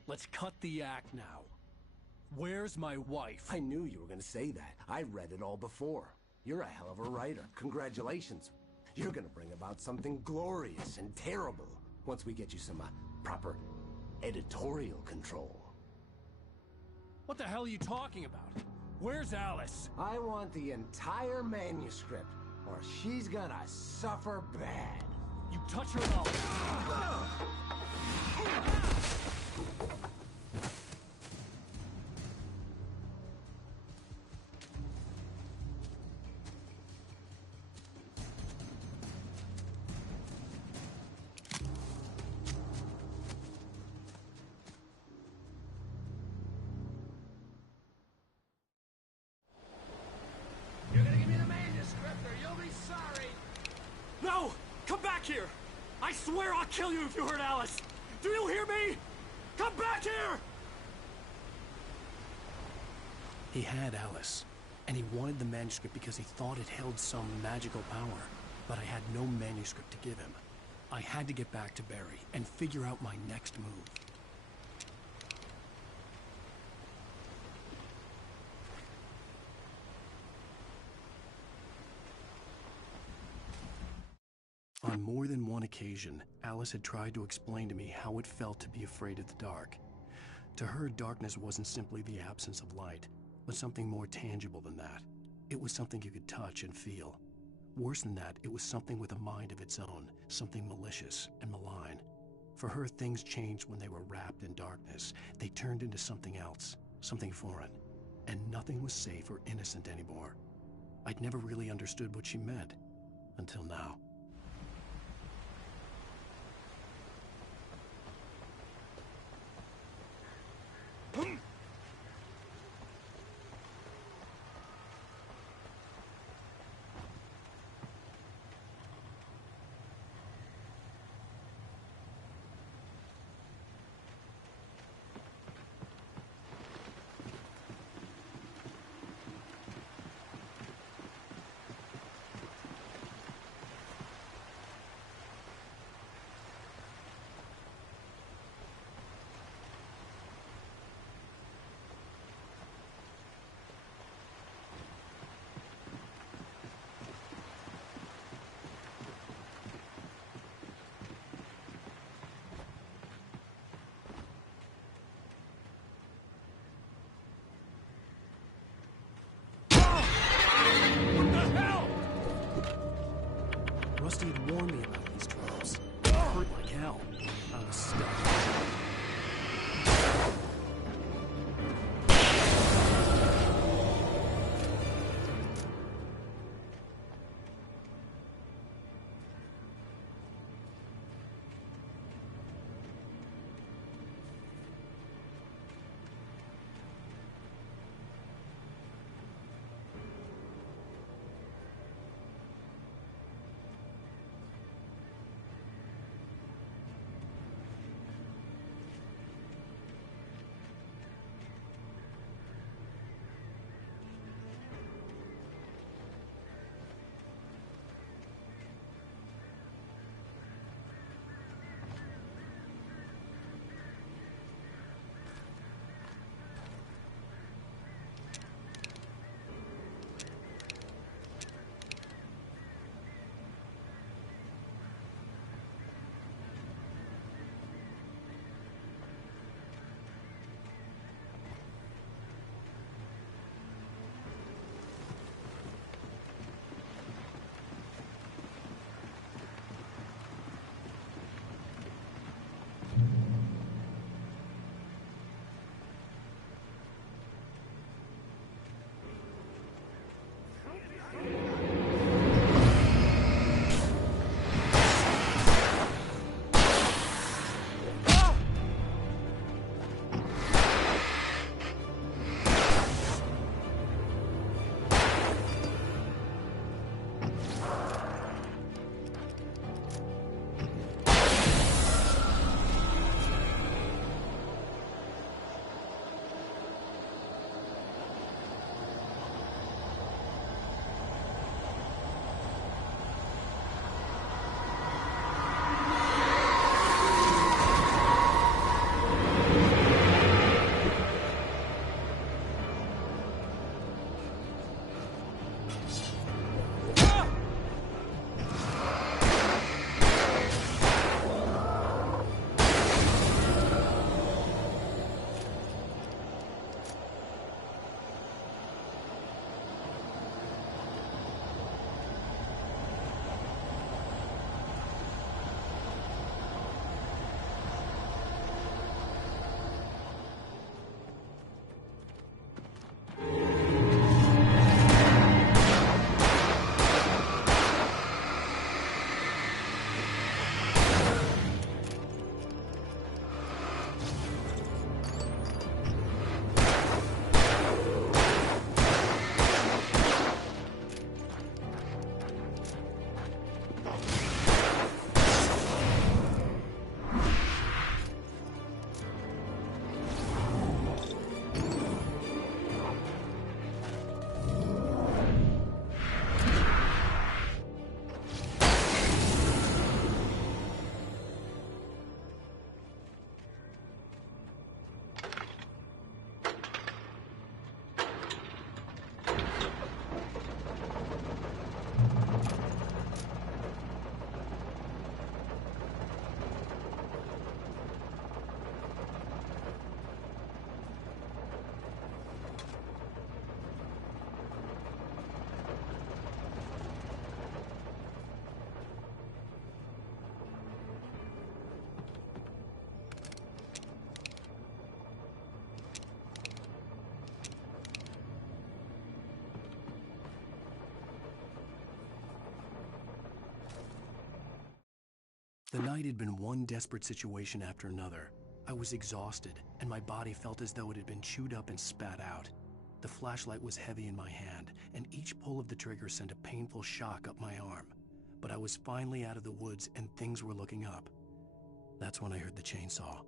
Let's cut the act now. Where's my wife? I knew you were going to say that. I read it all before. You're a hell of a writer. Congratulations. You're going to bring about something glorious and terrible once we get you some proper editorial control. What the hell are you talking about? Where's Alice? I want the entire manuscript, or she's gonna suffer bad. You touch her and I'll... You're gonna give me the manuscript, or you'll be sorry. No! Come back here! I swear I'll kill you if you hurt Alice! Do you hear me? Come back here! He had Alice. And he wanted the manuscript because he thought it held some magical power. But I had no manuscript to give him. I had to get back to Barry and figure out my next move. On more than one occasion, Alice had tried to explain to me how it felt to be afraid of the dark. To her, darkness wasn't simply the absence of light, but something more tangible than that. It was something you could touch and feel. Worse than that, it was something with a mind of its own, something malicious and malign. For her, things changed when they were wrapped in darkness. They turned into something else, something foreign, and nothing was safe or innocent anymore. I'd never really understood what she meant, until now. The night had been one desperate situation after another. I was exhausted, and my body felt as though it had been chewed up and spat out. The flashlight was heavy in my hand, and each pull of the trigger sent a painful shock up my arm. But I was finally out of the woods, and things were looking up. That's when I heard the chainsaw.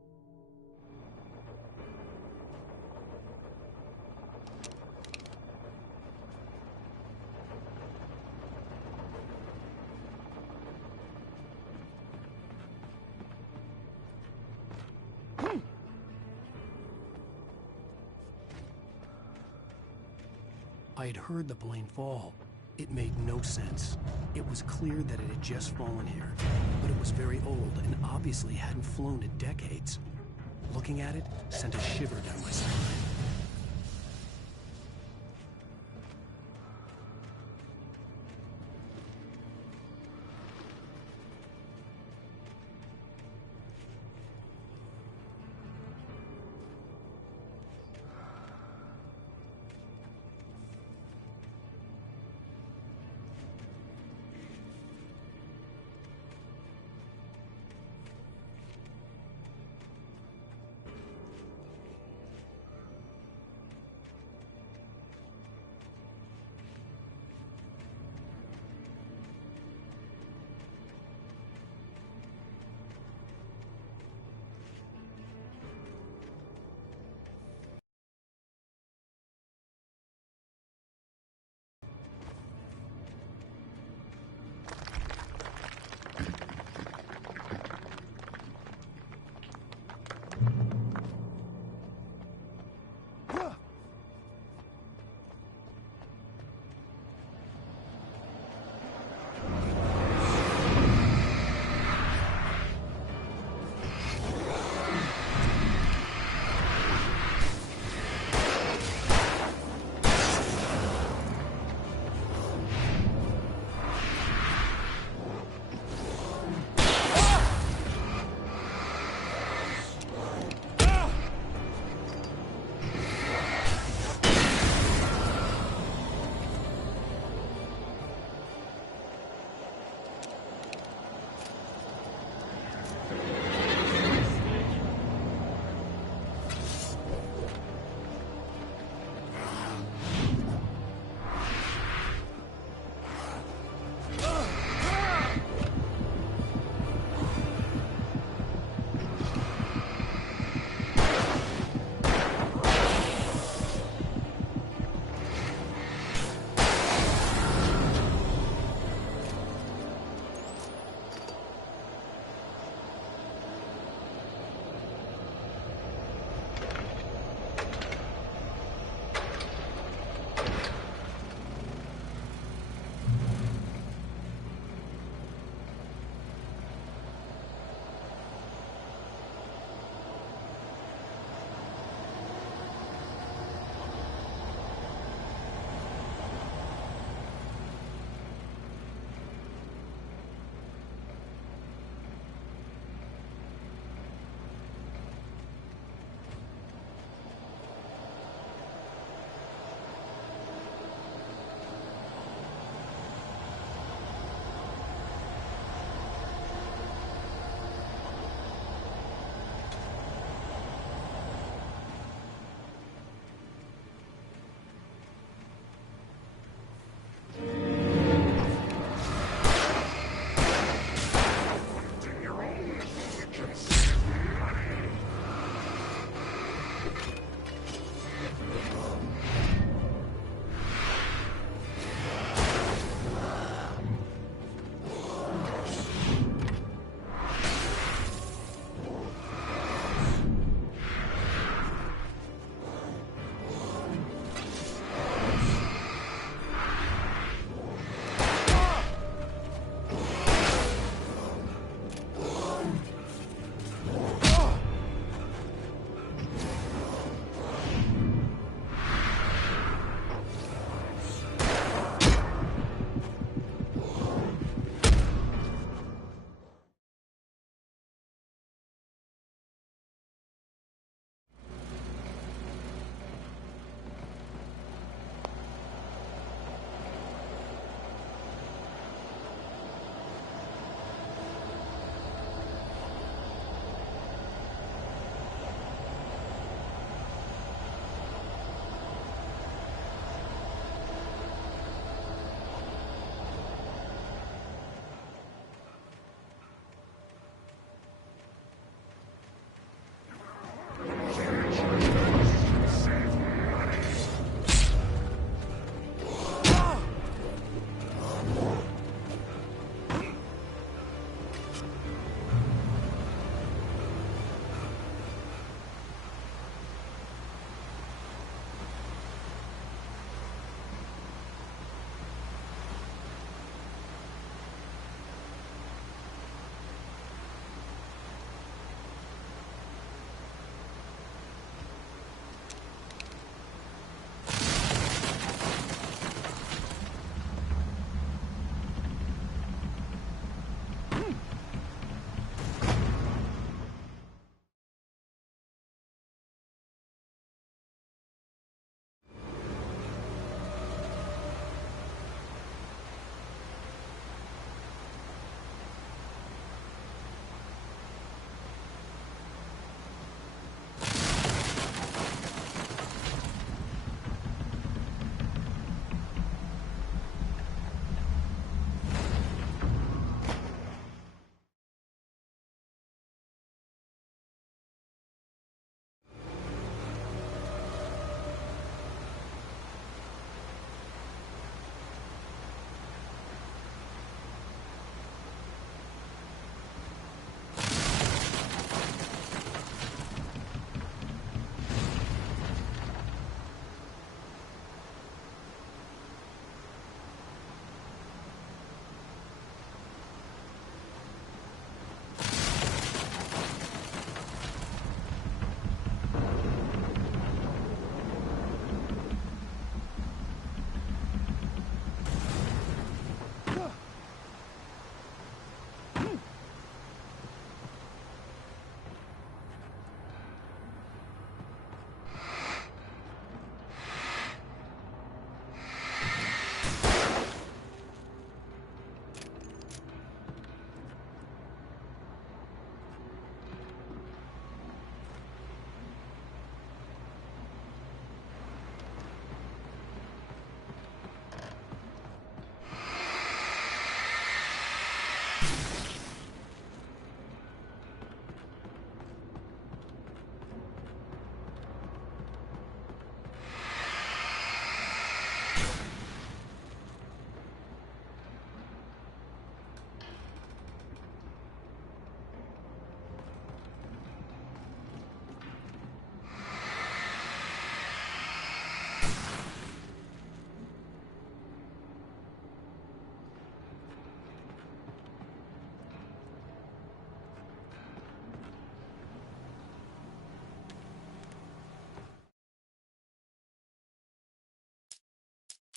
I had heard the plane fall. It made no sense. It was clear that it had just fallen here, but it was very old and obviously hadn't flown in decades. Looking at it sent a shiver down my spine.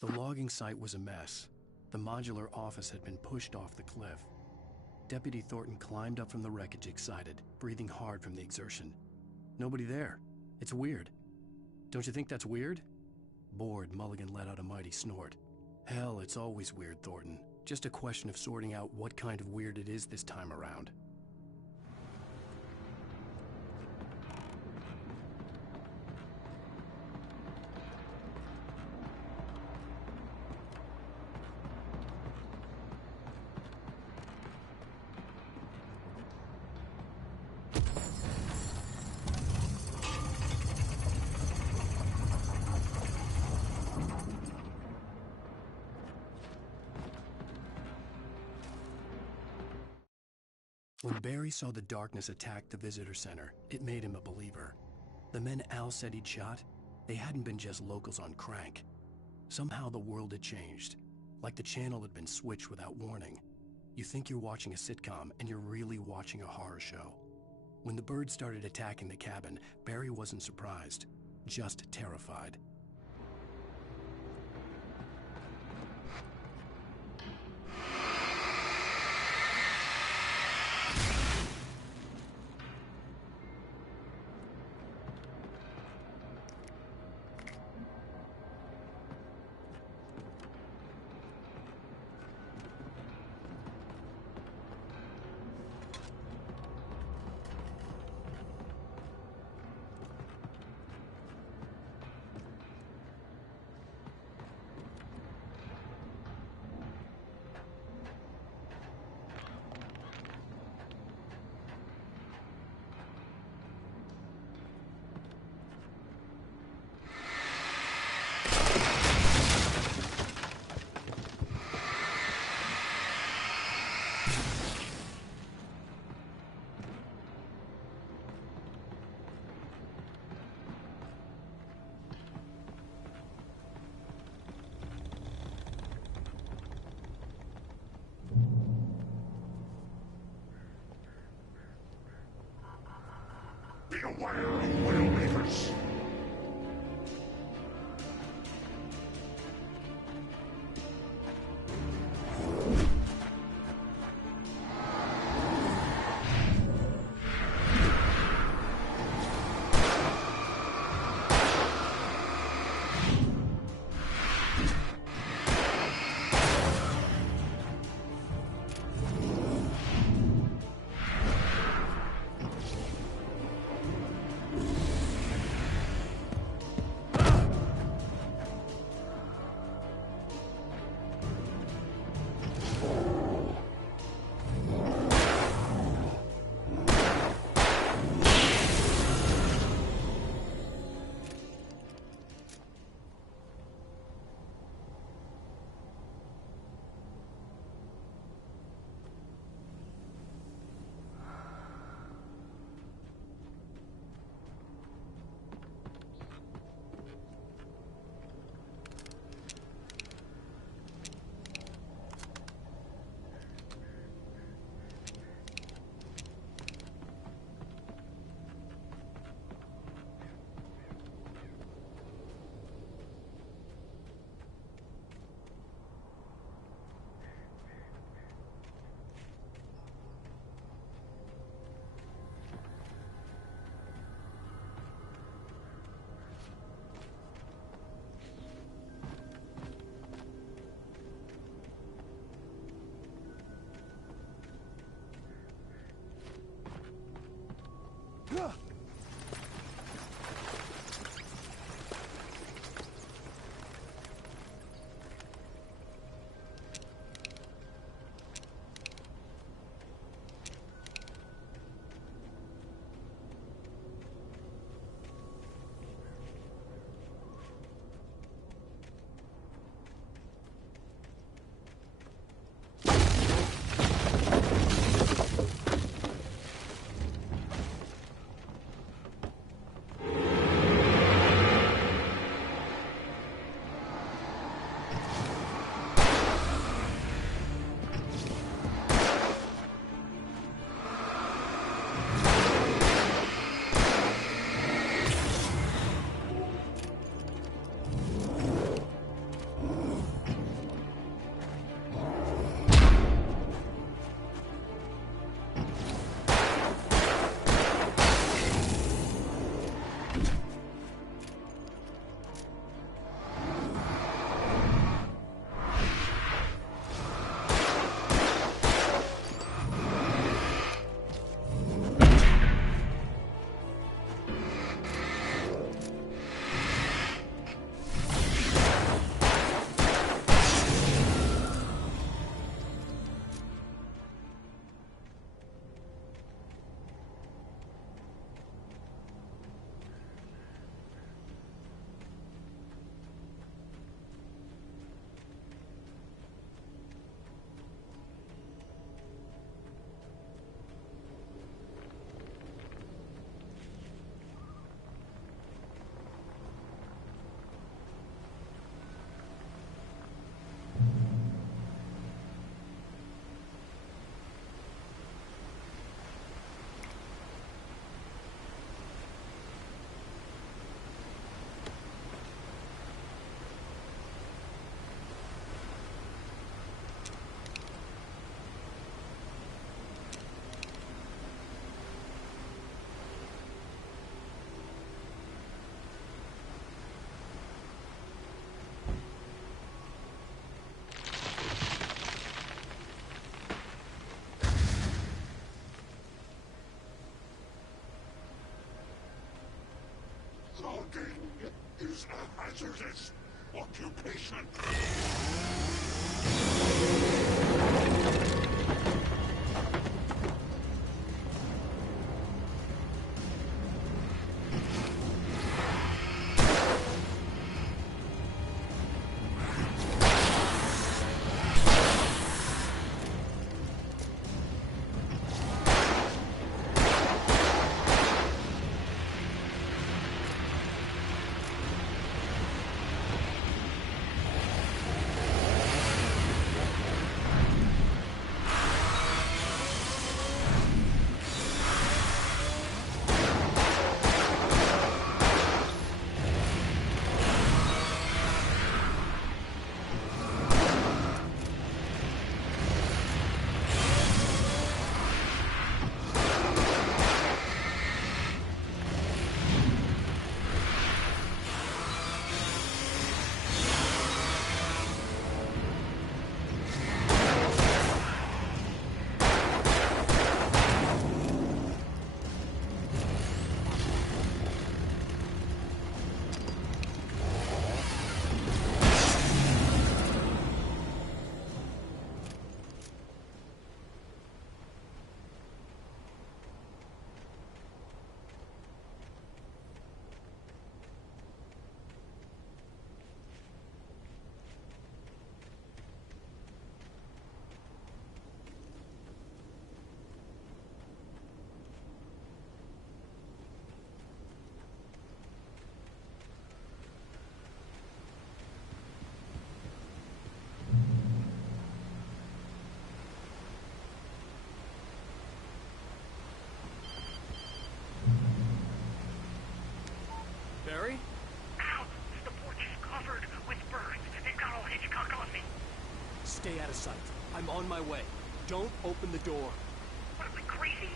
The logging site was a mess. The modular office had been pushed off the cliff. Deputy Thornton climbed up from the wreckage excited, breathing hard from the exertion. Nobody there. It's weird. Don't you think that's weird? Bored, Mulligan let out a mighty snort. Hell, it's always weird, Thornton. Just a question of sorting out what kind of weird it is this time around. When Barry saw the darkness attack the visitor center, it made him a believer. The men Al said he'd shot, they hadn't been just locals on crank. Somehow the world had changed, like the channel had been switched without warning. You think you're watching a sitcom, and you're really watching a horror show. When the birds started attacking the cabin, Barry wasn't surprised, just terrified. Beware of Waymakers! hazardous occupation. Barry? Ow! The porch is covered with birds. They've got all Hitchcock on me. Stay out of sight. I'm on my way. Don't open the door. What am I, crazy?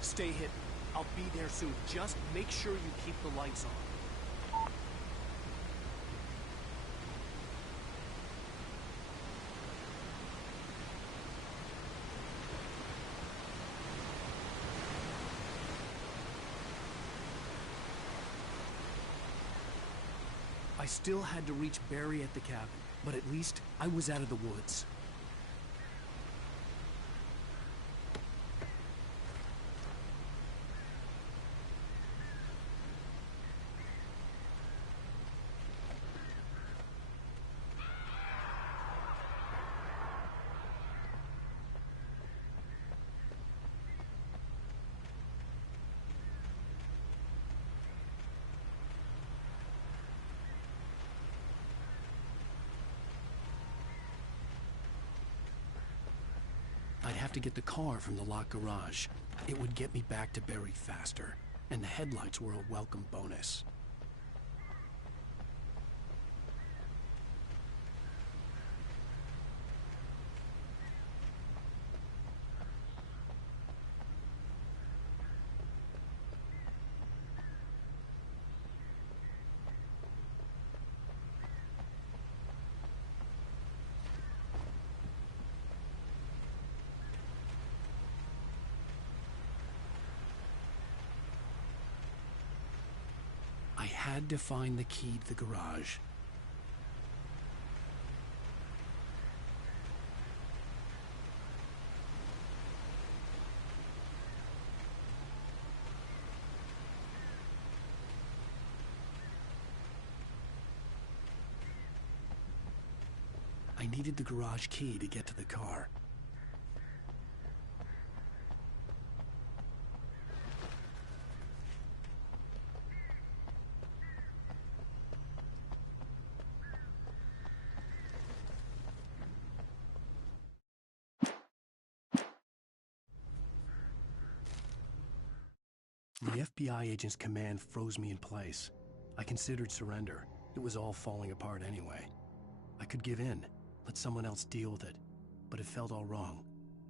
Stay hidden. I'll be there soon. Just make sure you keep the lights on. I still had to reach Barry at the cabin, but at least I was out of the woods. I'd have to get the car from the locked garage. It would get me back to Barry faster, and the headlights were a welcome bonus. I had to find the key to the garage. I needed the garage key to get to the car. The FBI agent's command froze me in place. I considered surrender. It was all falling apart anyway. I could give in, let someone else deal with it, but it felt all wrong.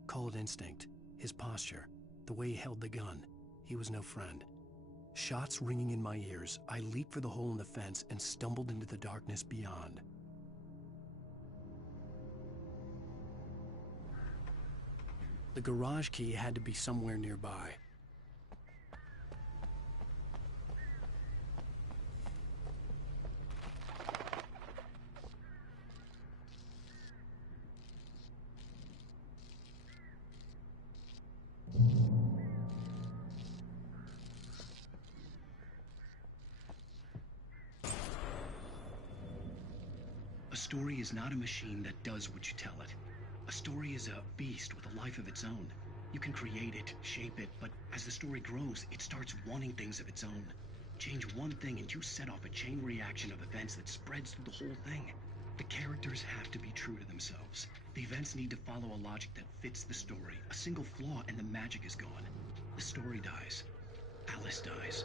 Call it instinct, his posture, the way he held the gun. He was no friend. Shots ringing in my ears, I leaped for the hole in the fence and stumbled into the darkness beyond. The garage key had to be somewhere nearby. story is not a machine that does what you tell it. A story is a beast with a life of its own. You can create it, shape it, but as the story grows, it starts wanting things of its own. Change one thing and you set off a chain reaction of events that spreads through the whole thing. The characters have to be true to themselves. The events need to follow a logic that fits the story. A single flaw and the magic is gone. The story dies. Alice dies.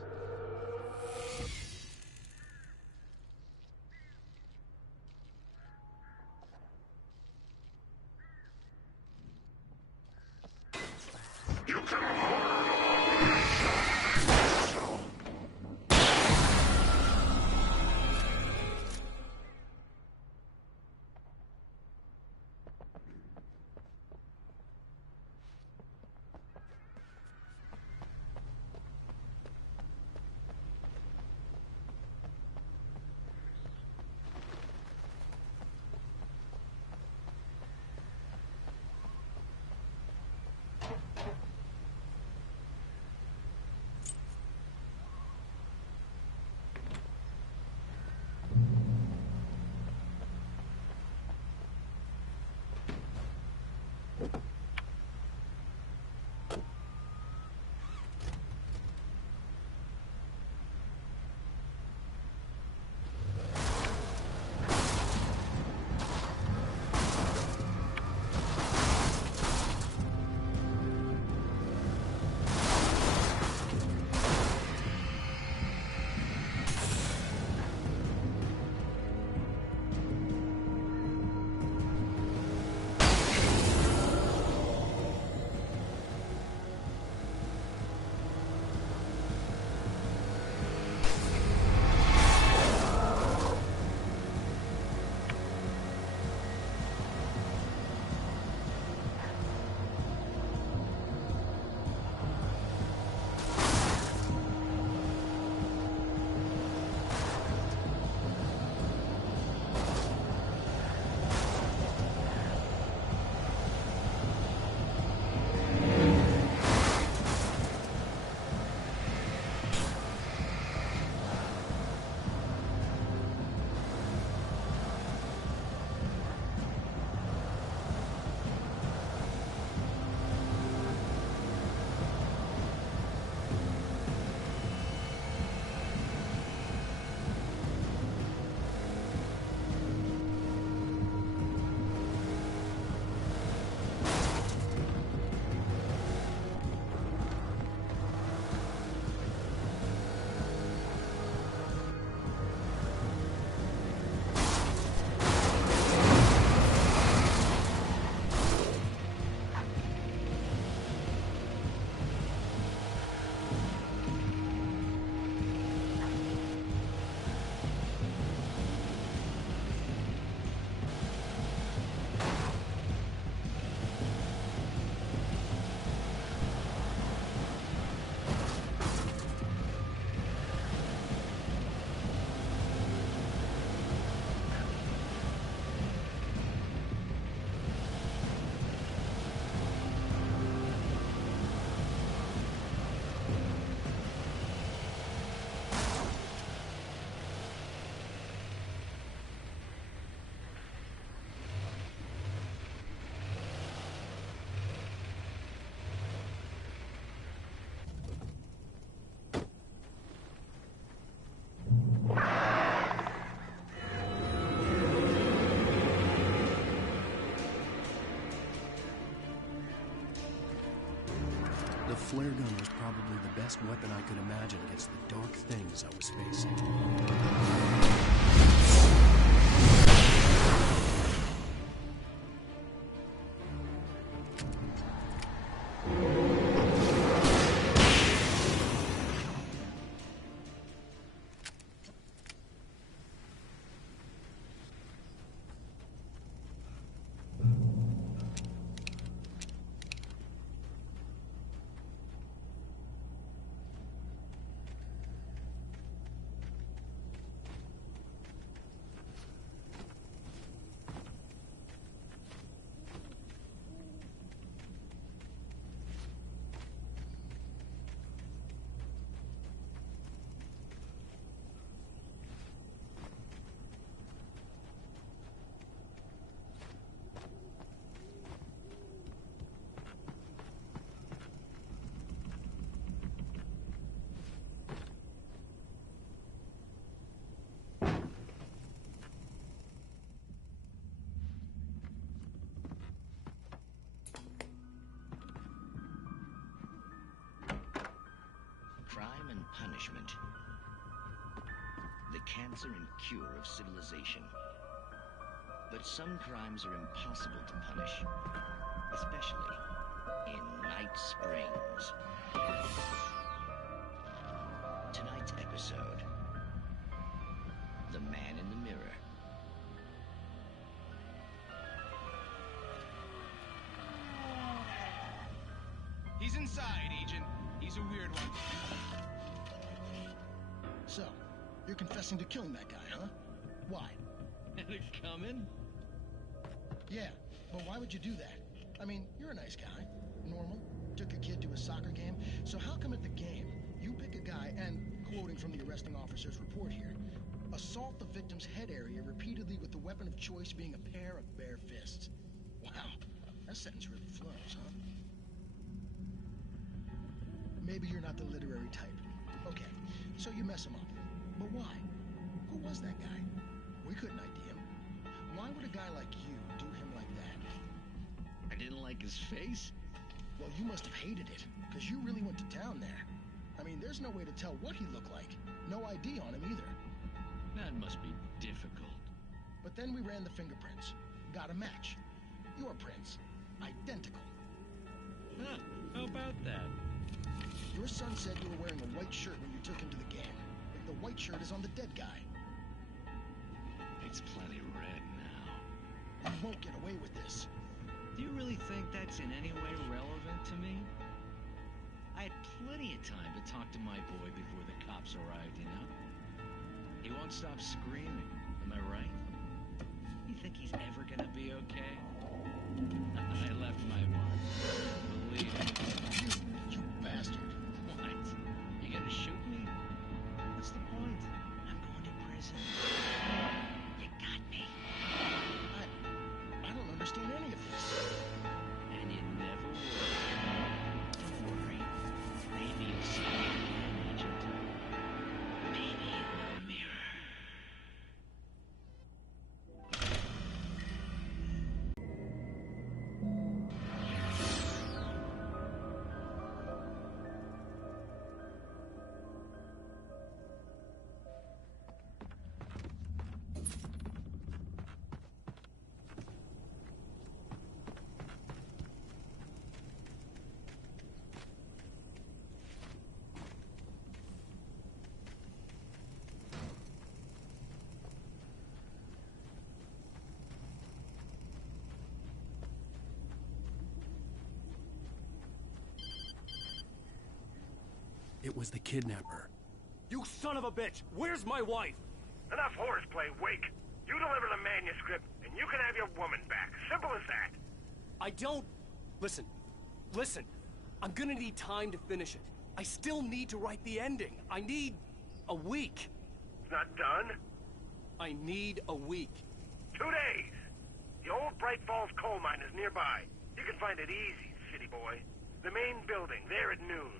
The flare gun was probably the best weapon I could imagine against the dark things I was facing. punishment. The cancer and cure of civilization. But some crimes are impossible to punish, especially in Night Springs. Tonight's episode, The Man in the Mirror. He's inside, Agent. He's a weird one. So, you're confessing to killing that guy, huh? Why? Had it coming? Yeah, but why would you do that? I mean, you're a nice guy. Normal. Took your kid to a soccer game. So how come at the game, you pick a guy and, quoting from the arresting officer's report here, assault the victim's head area repeatedly with the weapon of choice being a pair of bare fists? Wow, that sentence really flows, huh? Maybe you're not the literary type. Okay, so you mess him up. But why? Who was that guy? We couldn't ID him. Why would a guy like you do him like that? I didn't like his face? Well, you must have hated it, because you really went to town there. I mean, there's no way to tell what he looked like. No ID on him either. That must be difficult. But then we ran the fingerprints. Got a match. Your prints. Identical. Huh, how about that? Your son said you were wearing a white shirt when you took him to the game. The white shirt is on the dead guy. It's plenty red now. You won't get away with this. Do you really think that's in any way relevant to me? I had plenty of time to talk to my boy before the cops arrived, you know? He won't stop screaming, am I right? You think he's ever gonna be okay? I left my mark. Believe me. You bastard. What? You gonna shoot me? What's the point? I'm going to prison. You got me. I don't understand any of this. And you never will. Don't worry. Maybe you'll see me again, Agent. Maybe in the mirror. It was the kidnapper. You son of a bitch! Where's my wife? Enough horseplay, Wake. You deliver the manuscript, and you can have your woman back. Simple as that. I don't... Listen. I'm gonna need time to finish it. I still need to write the ending. I need a week. It's not done? I need a week. 2 days. The old Bright Falls coal mine is nearby. You can find it easy, city boy. The main building, there at noon.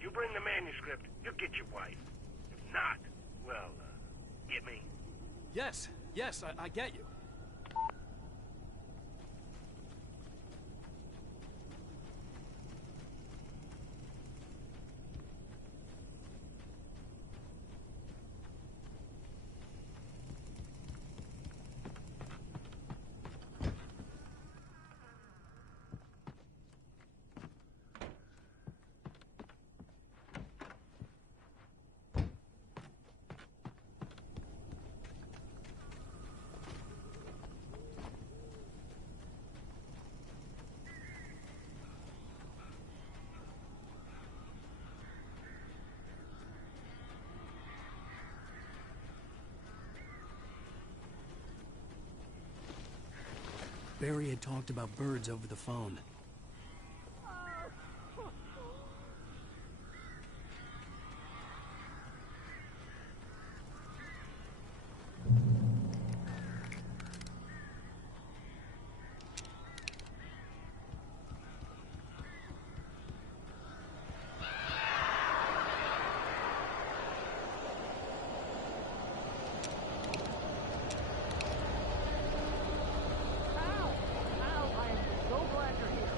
You bring the manuscript, you'll get your wife. If not, well, get me? Yes, I get you. Barry had talked about birds over the phone. Al, I am so glad you're here.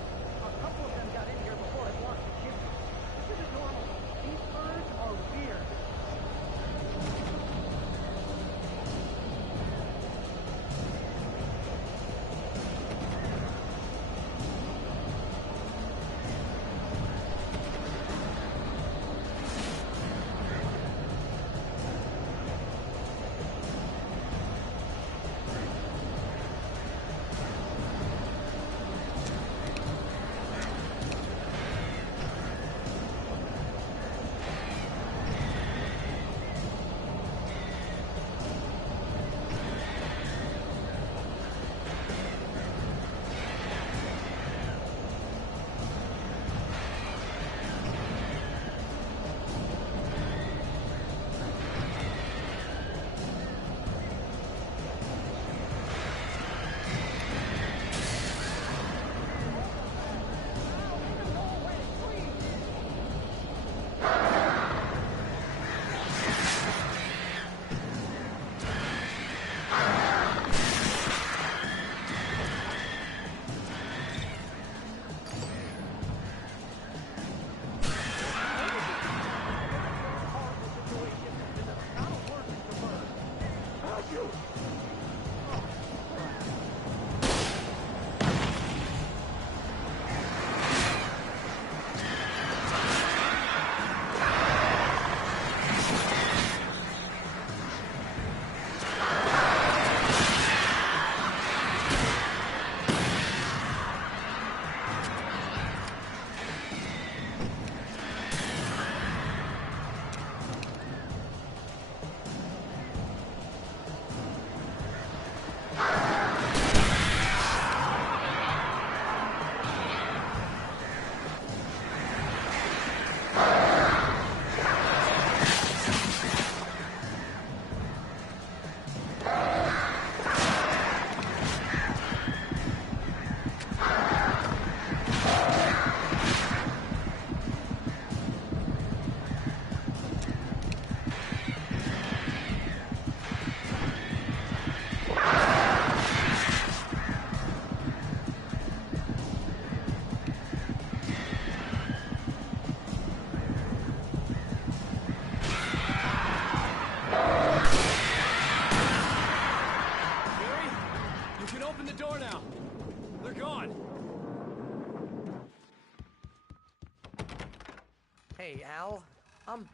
Hey, Al. I'm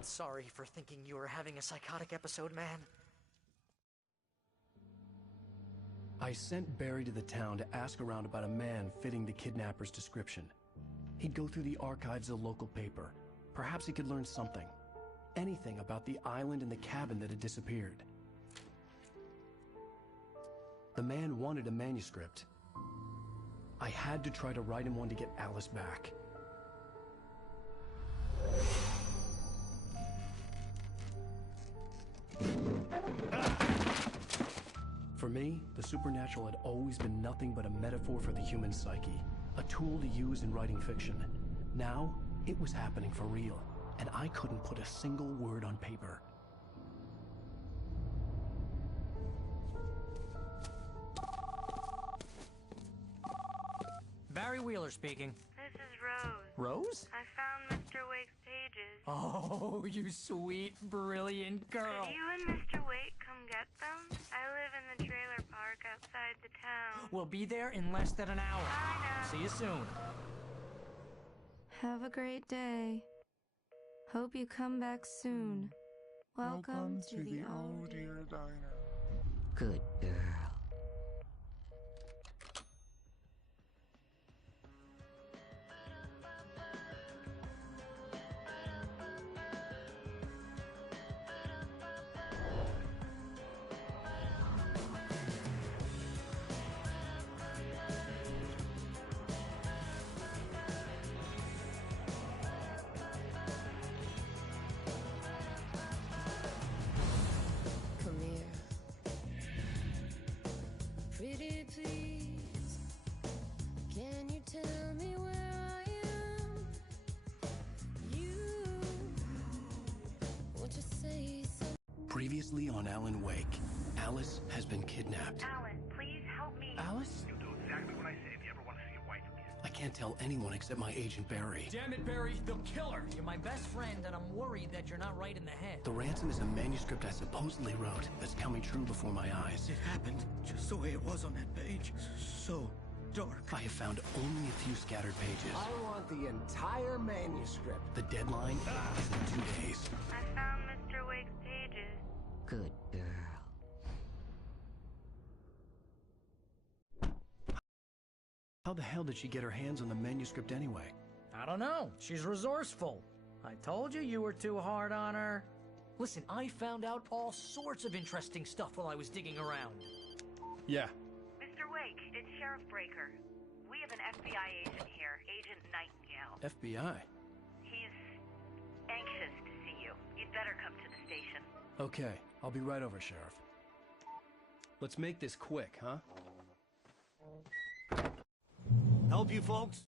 sorry for thinking you were having a psychotic episode, man. I sent Barry to the town to ask around about a man fitting the kidnapper's description. He'd go through the archives of the local paper. Perhaps he could learn something. Anything about the island and the cabin that had disappeared. The man wanted a manuscript. I had to try to write him one to get Alice back. For me, the supernatural had always been nothing but a metaphor for the human psyche, a tool to use in writing fiction. Now, it was happening for real, and I couldn't put a single word on paper. Barry Wheeler speaking. This is Rose. Rose? I found Mr. Wake's pages. Oh, you sweet, brilliant girl. Could you and Mr. Wake come get them? I live in the trailer park outside the town. We'll be there in less than an hour. Bye now. See you soon. Have a great day. Hope you come back soon. Welcome to the old dear diner. Good girl. Come here. Pretty please, can you tell me where I am? You want to say something? Previously on Alan Wake, Alice has been kidnapped. Alan, please help me. Alice? You'll do exactly what I say if you ever want to see your wife again. I can't tell anyone except my agent Barry. Damn it, Barry, they'll kill her. You're my best friend, and I'm worried that you're not right in the head. The ransom is a manuscript I supposedly wrote that's coming true before my eyes. It happened just the way it was on that page. So dark. I have found only a few scattered pages. I want the entire manuscript. The deadline is in 2 days. I found Mr. Wake's pages. Good girl. How the hell did she get her hands on the manuscript anyway? I don't know. She's resourceful. I told you you were too hard on her. Listen, I found out all sorts of interesting stuff while I was digging around. Yeah. Mr. Wake, it's Sheriff Breaker. We have an FBI agent here, Agent Nightingale. FBI? He's anxious to see you. You'd better come to the station. Okay, I'll be right over, Sheriff. Let's make this quick, huh? Help you folks?